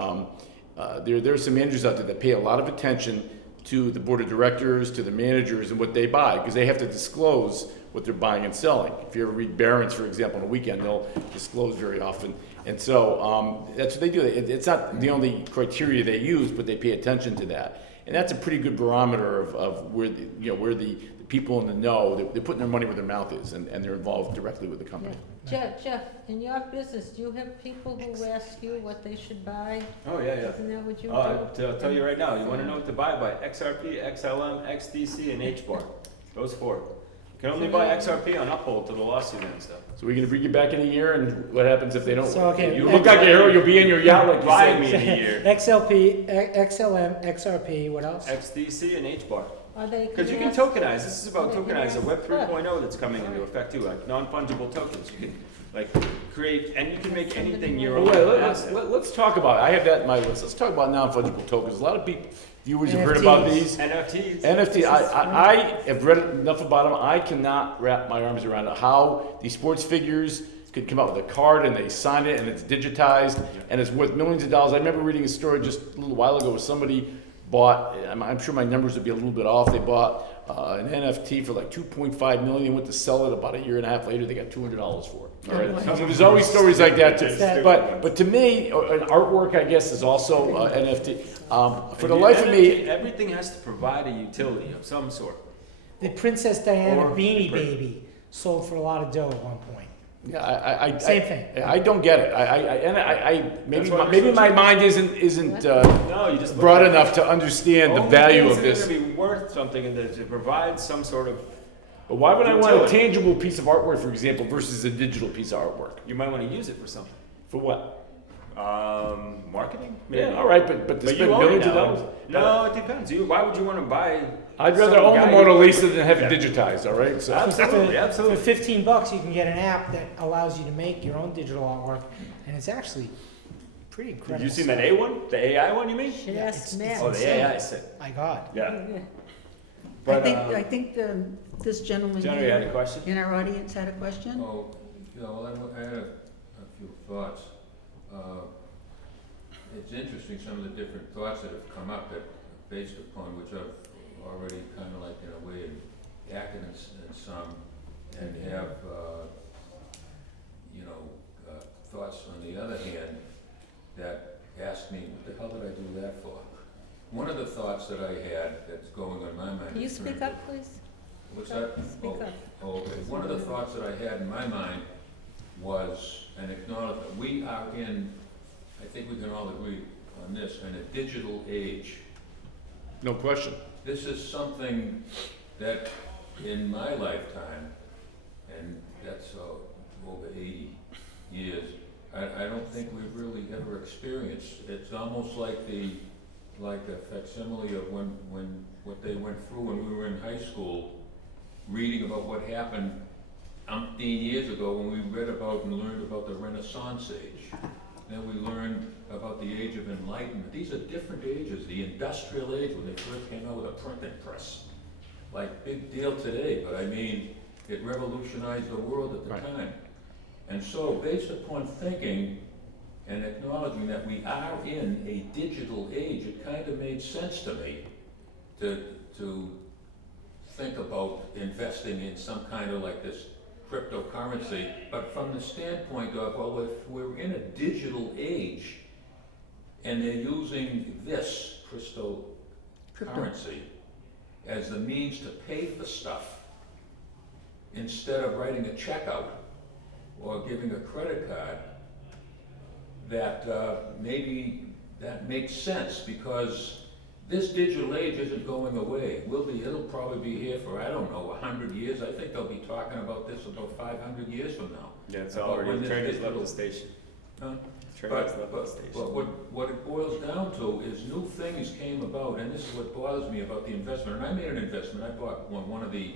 there are some managers out there that pay a lot of attention to the board of directors, to the managers, and what they buy, because they have to disclose what they're buying and selling. If you ever read Barron's, for example, on a weekend, they'll disclose very often. And so that's what they do. It's not the only criteria they use, but they pay attention to that. And that's a pretty good barometer of where the people in the know, they're putting their money where their mouth is, and they're involved directly with the company. Yeah. Jeff, in your business, do you have people who ask you what they should buy? Oh, yeah, yeah. Isn't that what you do? I'll tell you right now, you wanna know what to buy? Buy XRP, XLM, XDC, and HBAR. Those four. You can only buy XRP on uphold to the lawsuit and stuff. So we're gonna bring you back in a year, and what happens if they don't? So, okay, You look like a hero, you'll be in your yacht like you Buy said. me in a year. XLP, XLM, XRP, what else? XDC and HBAR. Are they? Because you can ask- tokenize. This is about Can you tokenize. A ask- Web 3.0 that's coming into effect too, like non-fungible tokens. You can like create, and you can make anything your Well, own wait, asset. let's talk about it. I have that in my list. Let's talk about non-fungible tokens. A lot of people, viewers have heard about NFTs. these. NFTs. NFT, I have read enough about them. I cannot wrap my arms around how these sports figures could come out with a card and they sign it and it's digitized and it's worth millions of dollars. I remember reading a story just a little while ago where somebody bought, I'm sure my numbers would be a little bit off, they bought an NFT for like 2.5 million, went to sell it about a year and a half later, they got $200 for it. All right? So there's always stories like that too. But to me, an artwork, I guess, is also NFT. For the life of me, Everything has to provide a utility of some sort. The Princess Diana Or- Beanie Baby sold for a lot of dough at one point. yeah, Same thing. I don't get it. Maybe That's why maybe we're my switching. mind isn't No, you just broad enough to understand the value of It's this. going to be worth something and to provide some sort of. But why would I want a Utility. tangible piece of artwork, for example, versus a digital piece of artwork? You might want to use it for something. For what? Marketing. Yeah, all right, but to But you spend own it millions of now. dollars? No, it depends. Why would you want to buy? I'd rather some own the guy Mona who- Lisa than have it Yeah. digitized, all right? So Absolutely, For absolutely. $15, you can get an app that allows you to make your own digital artwork, and it's actually pretty Have incredible. you seen that A one? The AI one, you mean? Should Yeah, ask it's- Matt. Oh, the AI set. My God. Yeah. Yeah. But, I think this gentleman Jenny, you had a here question? in our audience had a question. Oh, yeah, well, I had a few thoughts. It's interesting, some of the different thoughts that have come up that based upon which I've already kind of like in a way acted in some and have, thoughts on the other hand that ask me, what the hell did I do that for? One of the thoughts that I had that's going on my mind. Can you in speak terms of- up, please? What's that? Speak Oh, up. Oh, okay. One of the thoughts that I had in my mind was an acknowledgement. We are in, I think we can all agree on this, in a digital age. no question. This is something that in my lifetime, and that's over 80 years, I don't think we've really ever experienced. It's almost like a facsimile of what they went through when we were in high school, reading about what happened umpteen years ago when we read about and learned about the Renaissance age. Then we learned about the Age of Enlightenment. These are different ages. The Industrial Age, when they first came out with a printing press. Like, big deal today, but I mean, it revolutionized the world at the Right. time. And so, based upon thinking and acknowledging that we are in a digital age, it kind of made sense to me to think about investing in some kind of like this cryptocurrency, but from the standpoint of, well, if we're in a digital age and they're using this cryptocurrency as the means to pay for stuff, instead of writing a check out or giving a credit card, that maybe that makes sense, because this digital age isn't going away. It'll probably be here for, I don't know, 100 years. I think they'll be talking about this about 500 years from now. Yeah, it's About when already this trainers digital- level station. Huh? Trainers level station. But what it boils down to is new things came about, and this is what bothers me about the investment. And I made an investment. I bought one of the,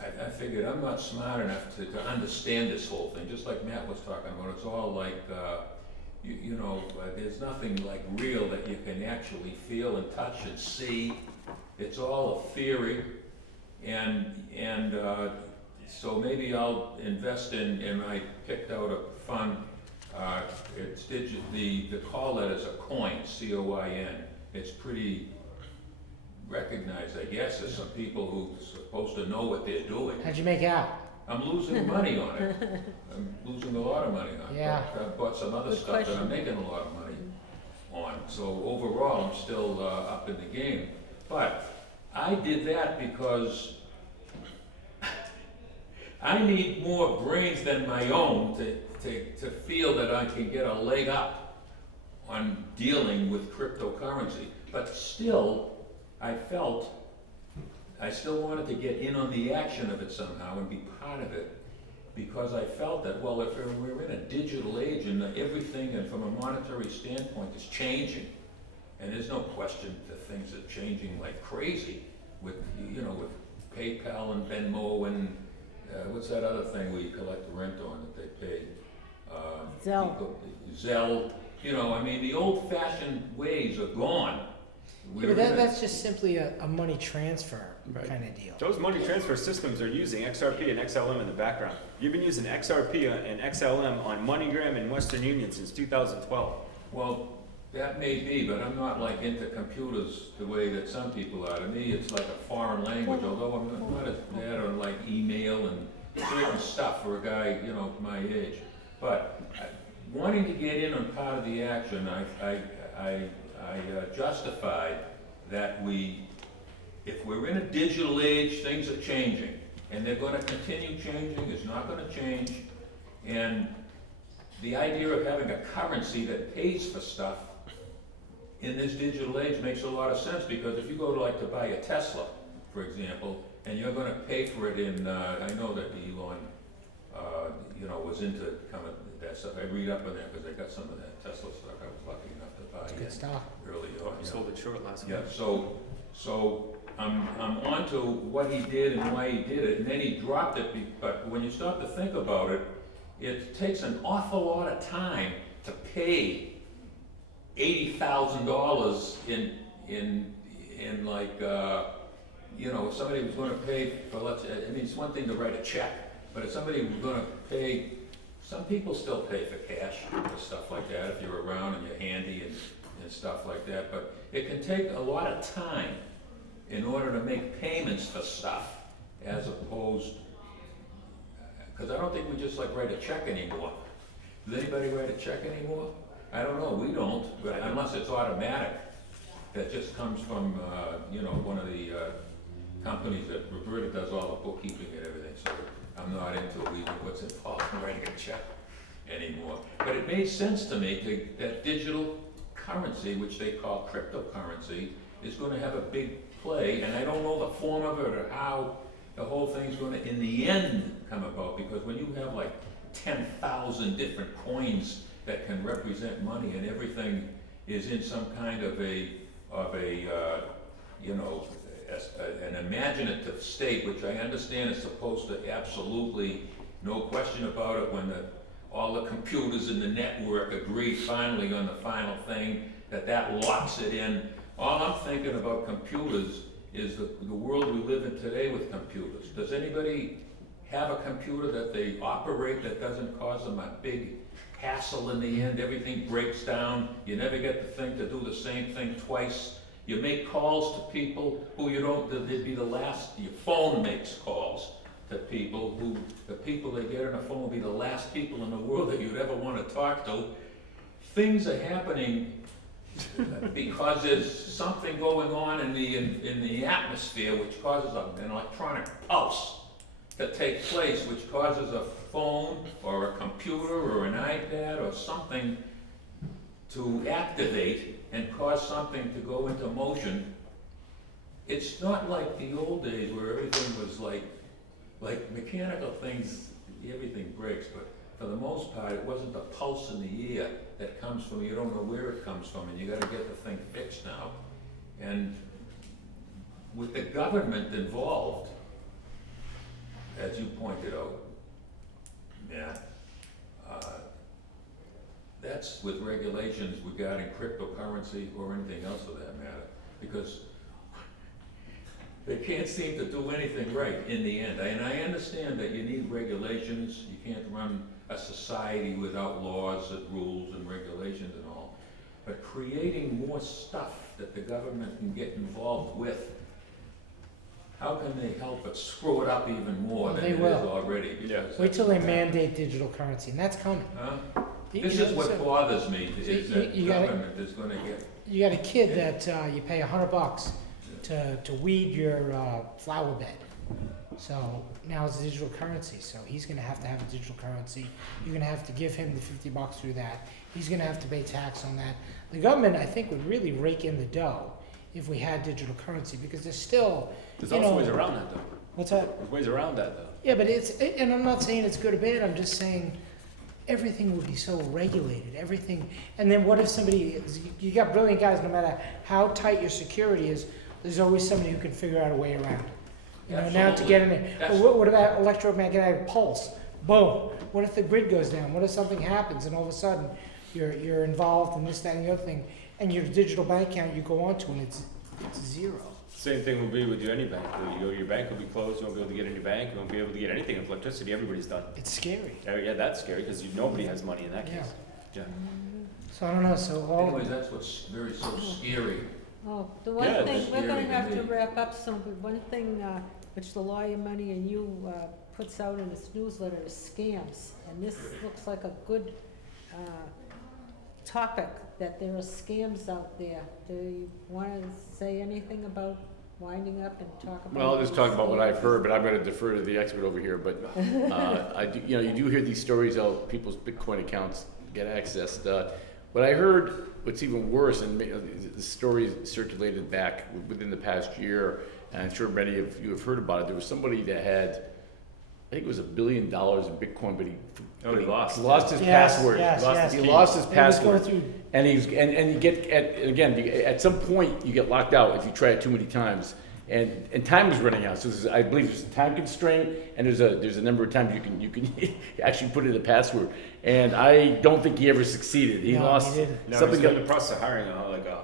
I figured I'm not smart enough to understand this whole thing, just like Matt was talking about. It's all like, there's nothing like real that you can actually feel and touch and see. It's all a theory, and so maybe I'll invest in, I picked out a fund, it's the call letters are coin, C-O-I-N. It's pretty recognized, I guess. There's some people who are supposed to know what they're doing. How'd you make out? I'm losing money on it. I'm losing a lot of money on it. Yeah. But I've bought some other Good stuff that question. I'm making a lot of money on. So overall, I'm still up in the game. But I did that because I need more brains than my own to feel that I can get a leg up on dealing with cryptocurrency. But still, I felt I still wanted to get in on the action of it somehow and be part of it, because I felt that, well, if we're in a digital age and everything and from a monetary standpoint is changing, and there's no question that things are changing like crazy with, you know, with PayPal and Venmo and what's that other thing where you collect the rent on that they pay? Zelle. Zelle, you know, I mean, the old-fashioned ways are gone. Yeah, but that's just simply a money transfer Right. kind of deal. Those money transfer systems are using XRP and XLM in the background. You've been using XRP and XLM on MoneyGram and Western Union since 2012. Well, that may be, but I'm not like into computers the way that some people are. To me, it's like a foreign language, although I'm not as bad on like email and certain stuff for a guy, you know, my age. But wanting to get in on part of the action, I justified that if we're in a digital age, things are changing, and they're gonna continue changing, it's not gonna change, and the idea of having a currency that pays for stuff in this digital age makes a lot of sense, because if you go to buy a Tesla, for example, and you're gonna pay for it in, I know that Elon, you know, was into kind of that stuff. I read up on that because I got some of that Tesla stock. I was lucky enough to buy Good it stuff. early on. You sold it short last Yeah, week. so I'm on to what he did and why he did it, and then he dropped it, but when you start to think about it, it takes an awful lot of time to pay $80,000 in like, you know, if somebody was gonna pay for, I mean, it's one thing to write a check, but if somebody was gonna pay, some people still pay for cash for stuff like that, if you're around and you're handy and stuff like that, but it can take a lot of time in order to make payments for stuff, as opposed, because I don't think we just write a check anymore. Does anybody write a check anymore? I don't know, we don't, but unless it's automatic. That just comes from, you know, one of the companies that Roberta does all the bookkeeping and everything, so I'm not into what's involved in writing a check anymore. But it made sense to me that digital currency, which they call cryptocurrency, is gonna have a big play, and I don't know the form of it or how the whole thing's gonna, in the end, come about, because when you have 10,000 different coins that can represent money, and everything is in some kind of a you know, an imaginative state, which I understand is supposed to absolutely, no question about it, when all the computers in the network agree finally on the final thing, that locks it in. All I'm thinking about computers is the world we live in today with computers. Does anybody have a computer that they operate that doesn't cause them a big hassle in the end? Everything breaks down, you never get the thing to do the same thing twice. You make calls to people who you don't, they'd be the last, your phone makes calls to people who, the people they get on the phone will be the last people in the world that you'd ever want to talk to. Things are happening because there's something going on in the atmosphere which causes an electronic pulse to take place, which causes a phone or a computer or an iPad or something to activate and cause something to go into motion. It's not like the old days where everything was like mechanical things, everything breaks, but for the most part, it wasn't the pulse in the air that comes from, you don't know where it comes from, and you gotta get the thing fixed now. And with the government involved, as you pointed out, Matt, that's with regulations regarding cryptocurrency or anything else for that matter, because they can't seem to do anything right in the end. And I understand that you need regulations, you can't run a society without laws and rules and regulations and all, but creating more stuff that the government can get involved with, how can they help but screw it up even more than They it is will. already? Because Wait till they mandate digital currency, and that's coming. Huh? You This know, is what so bothers me, is that you gotta- government is gonna get, You got a kid that you pay $100 to weed your flower bed. So now it's digital currency, so he's gonna have to have a digital currency. You're gonna have to give him the $50 through that. He's gonna have to pay tax on that. The government, I think, would really rake in the dough if we had digital currency, because there's still, There's you also know- ways around that though. what's that? There's ways around that though. Yeah, but and I'm not saying it's good or bad, I'm just saying everything would be so regulated, everything. And then what if somebody, you got brilliant guys, no matter how tight your security is, there's always somebody who can figure out a way around. You know, now to get in there. That's- What about electromagnetic pulse? Boom. What if the grid goes down? What if something happens and all of a sudden you're involved in this, that, and the other thing, and your digital bank account you go onto and it's zero. Same thing will be with any bank. Your bank will be closed, you won't be able to get any bank, you won't be able to get anything with electricity, everybody's done. It's scary. Yeah, that's scary, because nobody has money in that case. Yeah. So I don't know. So all Anyways, that's what's very so scary. Oh, the Yeah, one thing, that's we're gonna scary to have to me. wrap up soon, but one thing, which the Lawyer Money and You, puts out in its newsletter is scams. And this looks like a good, topic, that there are scams out there. Do you wanna say anything about winding up and talk about? Well, I'll just these talk about what I've scams? heard, but I'm gonna defer to the expert over here, but, I do, you do hear these stories how people's Bitcoin accounts get accessed. What I heard, what's even worse, and the story circulated back within the past year, and I'm sure many of you have heard about it, there was somebody that had, I think it was $1 billion in Bitcoin, but Oh, he lost. lost his Yes, password. yes, yes. He lost his And he was going password. through. And and you get, at some point, you get locked out if you try it too many times. And time is running out, so I believe there's a time constraint, and there's a number of times you can actually put in a password. And I don't think he ever succeeded. He No, lost he didn't. No, something. he's in the process of hiring,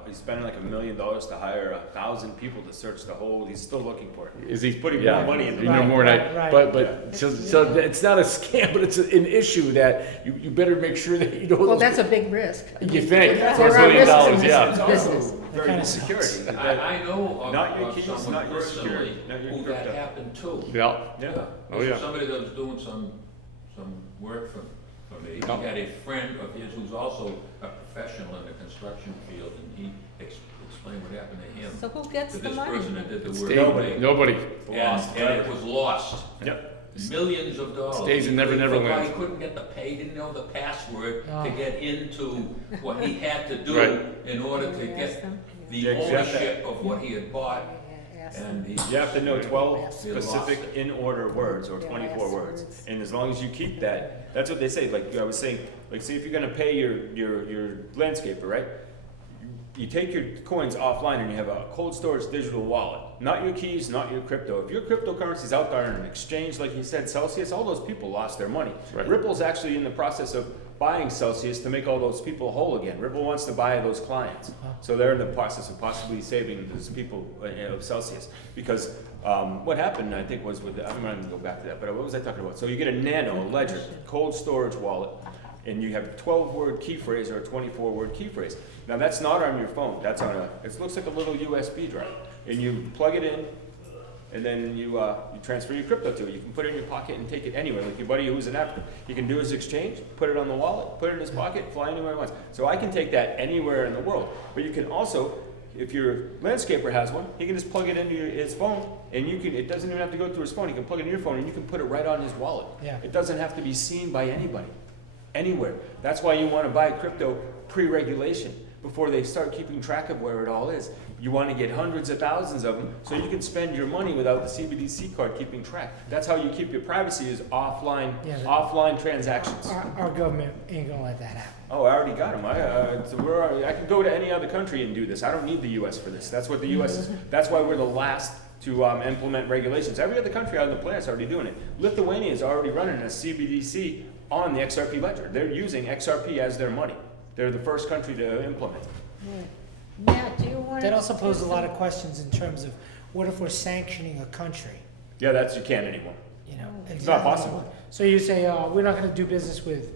he's spending like $1 million to hire 1,000 people to search the whole, he's still looking for it. Is he putting yeah, more money in the you know Right, more than I, right, right. but so it's not a scam, but it's an issue that you better make sure that you know. Well, those- that's a big risk. You think There for $1 are million, risks in yeah. It's this also business. very kinda good security. I know Not your of keys, someone not your personally security, not your who that crypto. happened to. Yeah. Yeah. Oh, This yeah. is somebody that was doing some work for me. Yeah. He had a friend of his who's also a professional in the construction field, and he explained what happened to him. So who gets To the this money? person that did the work. Nobody. Nobody. Lost. And it was lost. Yep. Millions of dollars. Stays in Never He Never forgot Land. He couldn't get he didn't know the password Oh. to get into what he had to do Right. in order to Can you ask get them? the Yeah, 'cause you have to- ownership of what he had bought, Yeah, ask them. and he. You have to know 12 He lost specific it. in-order words, or Yeah, 24 last words. words. And as long as you keep that, that's what they say, like I was saying, like say if you're gonna pay your landscaper, right? You take your coins offline and you have a cold storage digital wallet. Not your keys, not your crypto. If your cryptocurrency's out there in an exchange, like you said, Celsius, all those people lost their money. Right. Ripple's actually in the process of buying Celsius to make all those people whole again. Ripple wants to buy those clients. So they're in the process of possibly saving those people of Celsius. Because what happened, I think, was with, I'm not gonna go back to that, but what was I talking about? So you get a Nano, a Ledger, cold storage wallet, and you have a 12-word key phrase or a 24-word key phrase. Now that's not on your phone, that's on it looks like a little USB drive. And you plug it in, and then you transfer your crypto to it. You can put it in your pocket and take it anywhere. Like your buddy who's in Africa, he can do his exchange, put it on the wallet, put it in his pocket, fly anywhere he wants. So I can take that anywhere in the world. But you can also, if your landscaper has one, he can just plug it into his phone, and it doesn't even have to go through his phone. You can plug it in your phone, and you can put it right on his wallet. Yeah. It doesn't have to be seen by anybody, anywhere. That's why you want to buy crypto pre-regulation, before they start keeping track of where it all is. You want to get hundreds of thousands of them so you can spend your money without the CBDC card keeping track. That's how you keep your privacy, is offline, Yeah, but- offline transactions. Our government ain't gonna let that happen. Oh, I already got them. I can go to any other country and do this. I don't need the U.S. for this. That's what the U.S. is. That's why we're the last to implement regulations. Every other country on the planet is already doing it. Lithuania is already running a CBDC on the XRP ledger. They're using XRP as their money. They're the first country to implement it. Yeah. Matt, do you want to? That also poses a lot of questions in terms of what if we're sanctioning a country? Yeah, you can't anymore. You know, It's not possible. So you say, we're not gonna do business with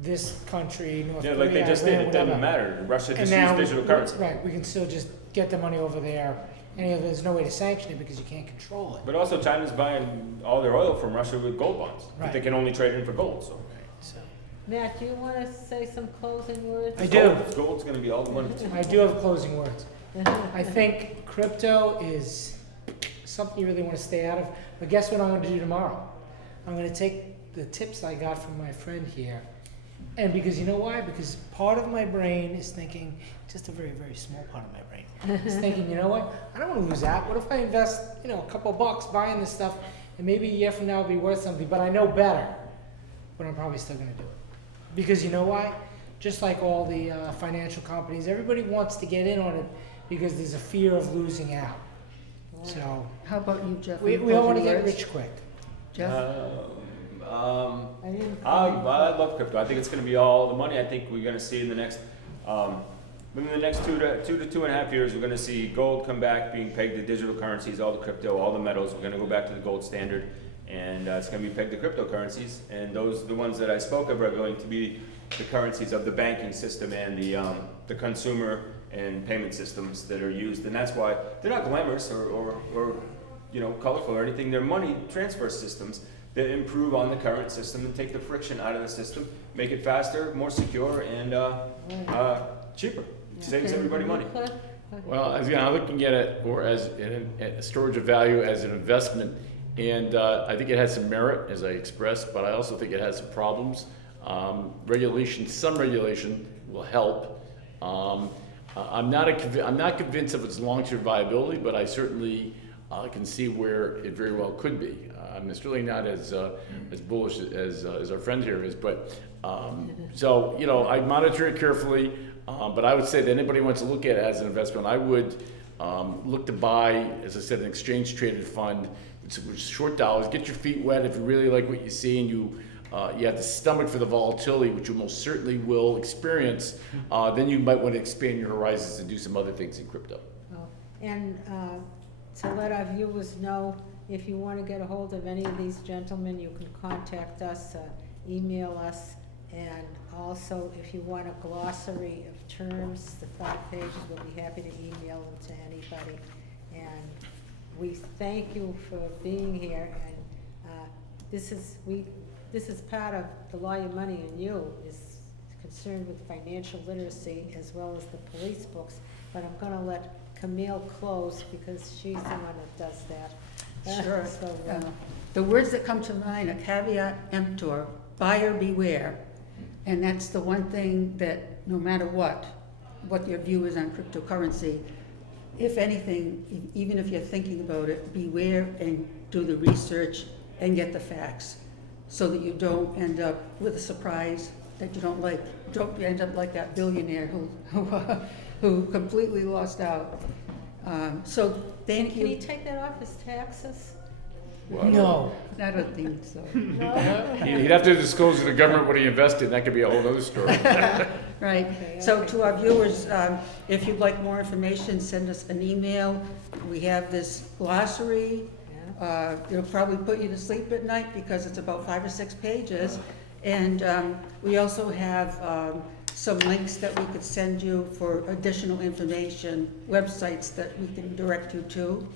this country, North Yeah, Korea, like they just did. Iran, It doesn't whatever. matter. Russia And just now, used digital currency. right, we can still just get the money over there, and there's no way to sanction it because you can't control it. But also, China's buying all their oil from Russia with gold bonds. But Right. they can only trade in for gold. So So, Matt, do you want to say some closing words? I do. Gold's going to be all the money. I do have closing words. I think crypto is something you really want to stay out of. But guess what I'm going to do tomorrow? I'm going to take the tips I got from my friend here. And because you know why? Because part of my brain is thinking, just a very, very small part of my brain, is thinking, you know what? I don't want to lose that. What if I invest, a couple bucks buying this stuff, and maybe a year from now it'll be worth something, but I know better. But I'm probably still going to do it. Because you know why? Just like all the financial companies, everybody wants to get in on it because there's a fear of losing out. So How about you, Jeff? we all want to get rich quick. Jeff? I love crypto. I think it's going to be all the money. I think we're going to see in the next, within the next 2 to 2.5 years, we're going to see gold come back, being pegged to digital currencies, all the crypto, all the metals. We're going to go back to the gold standard, and it's going to be pegged to cryptocurrencies. And the ones that I spoke of, are going to be the currencies of the banking system and the consumer and payment systems that are used. And that's why they're not glamorous or colorful or anything. They're money transfer systems that improve on the current system and take the friction out of the system, make it faster, more secure, and cheaper. It saves everybody money. Well, I'm looking at it more as a storage of value as an investment, and I think it has some merit, as I expressed, but I also think it has some problems. Some regulation will help. I'm not convinced of its long-term viability, but I certainly can see where it very well could be. I'm certainly not as bullish as our friend here is, but I monitor it carefully. But I would say that anybody who wants to look at it as an investment, I would look to buy, as I said, an exchange-traded fund, which is short dollars. Get your feet wet if you really like what you see, and you have the stomach for the volatility, which you most certainly will experience. Then you might want to expand your horizons and do some other things in crypto. And to let our viewers know, if you want to get a hold of any of these gentlemen, you can contact us, email us, and also if you want a glossary of terms, the 5 pages, we'll be happy to email them to anybody. And we thank you for being here, and this is part of the Law Your Money and You is concerned with financial literacy as well as the police books, but I'm going to let Camille close because she's the one that does that. Sure. So, The words that come to mind are caveat emptor, buyer beware. And that's the one thing that no matter what your view is on cryptocurrency, if anything, even if you're thinking about it, beware and do the research and get the facts so that you don't end up with a surprise that you don't like. Don't end up like that billionaire who completely lost out. So thank can you. you take that off as taxes? No. I don't think so. He'd have to disclose to the government what he invested, and that could be a whole other story. Right. Okay, So okay. to our viewers, if you'd like more information, send us an email. We have this glossary. It'll probably put you to sleep at night because it's about 5 or 6 pages. And we also have some links that we could send you for additional information, websites that we can direct you to.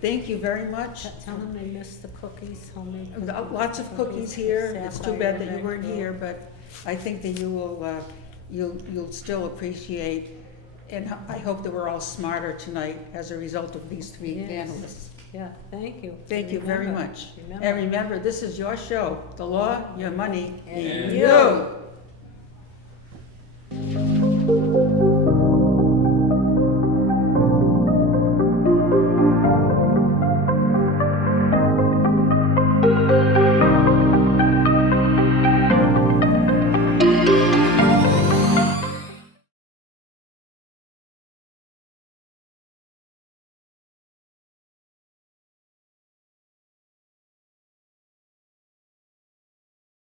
Thank you very much. Tell them they missed the cookies, homemade cookies. Lots of cookies here. It's too bad that you weren't here, but I think that you will, you'll still appreciate, and I hope that we're all smarter tonight as a result of these 3 Yes. panelists. Yeah, thank you. Thank you very Remember- much. remember- And remember, this is your show, the law, your money, And you.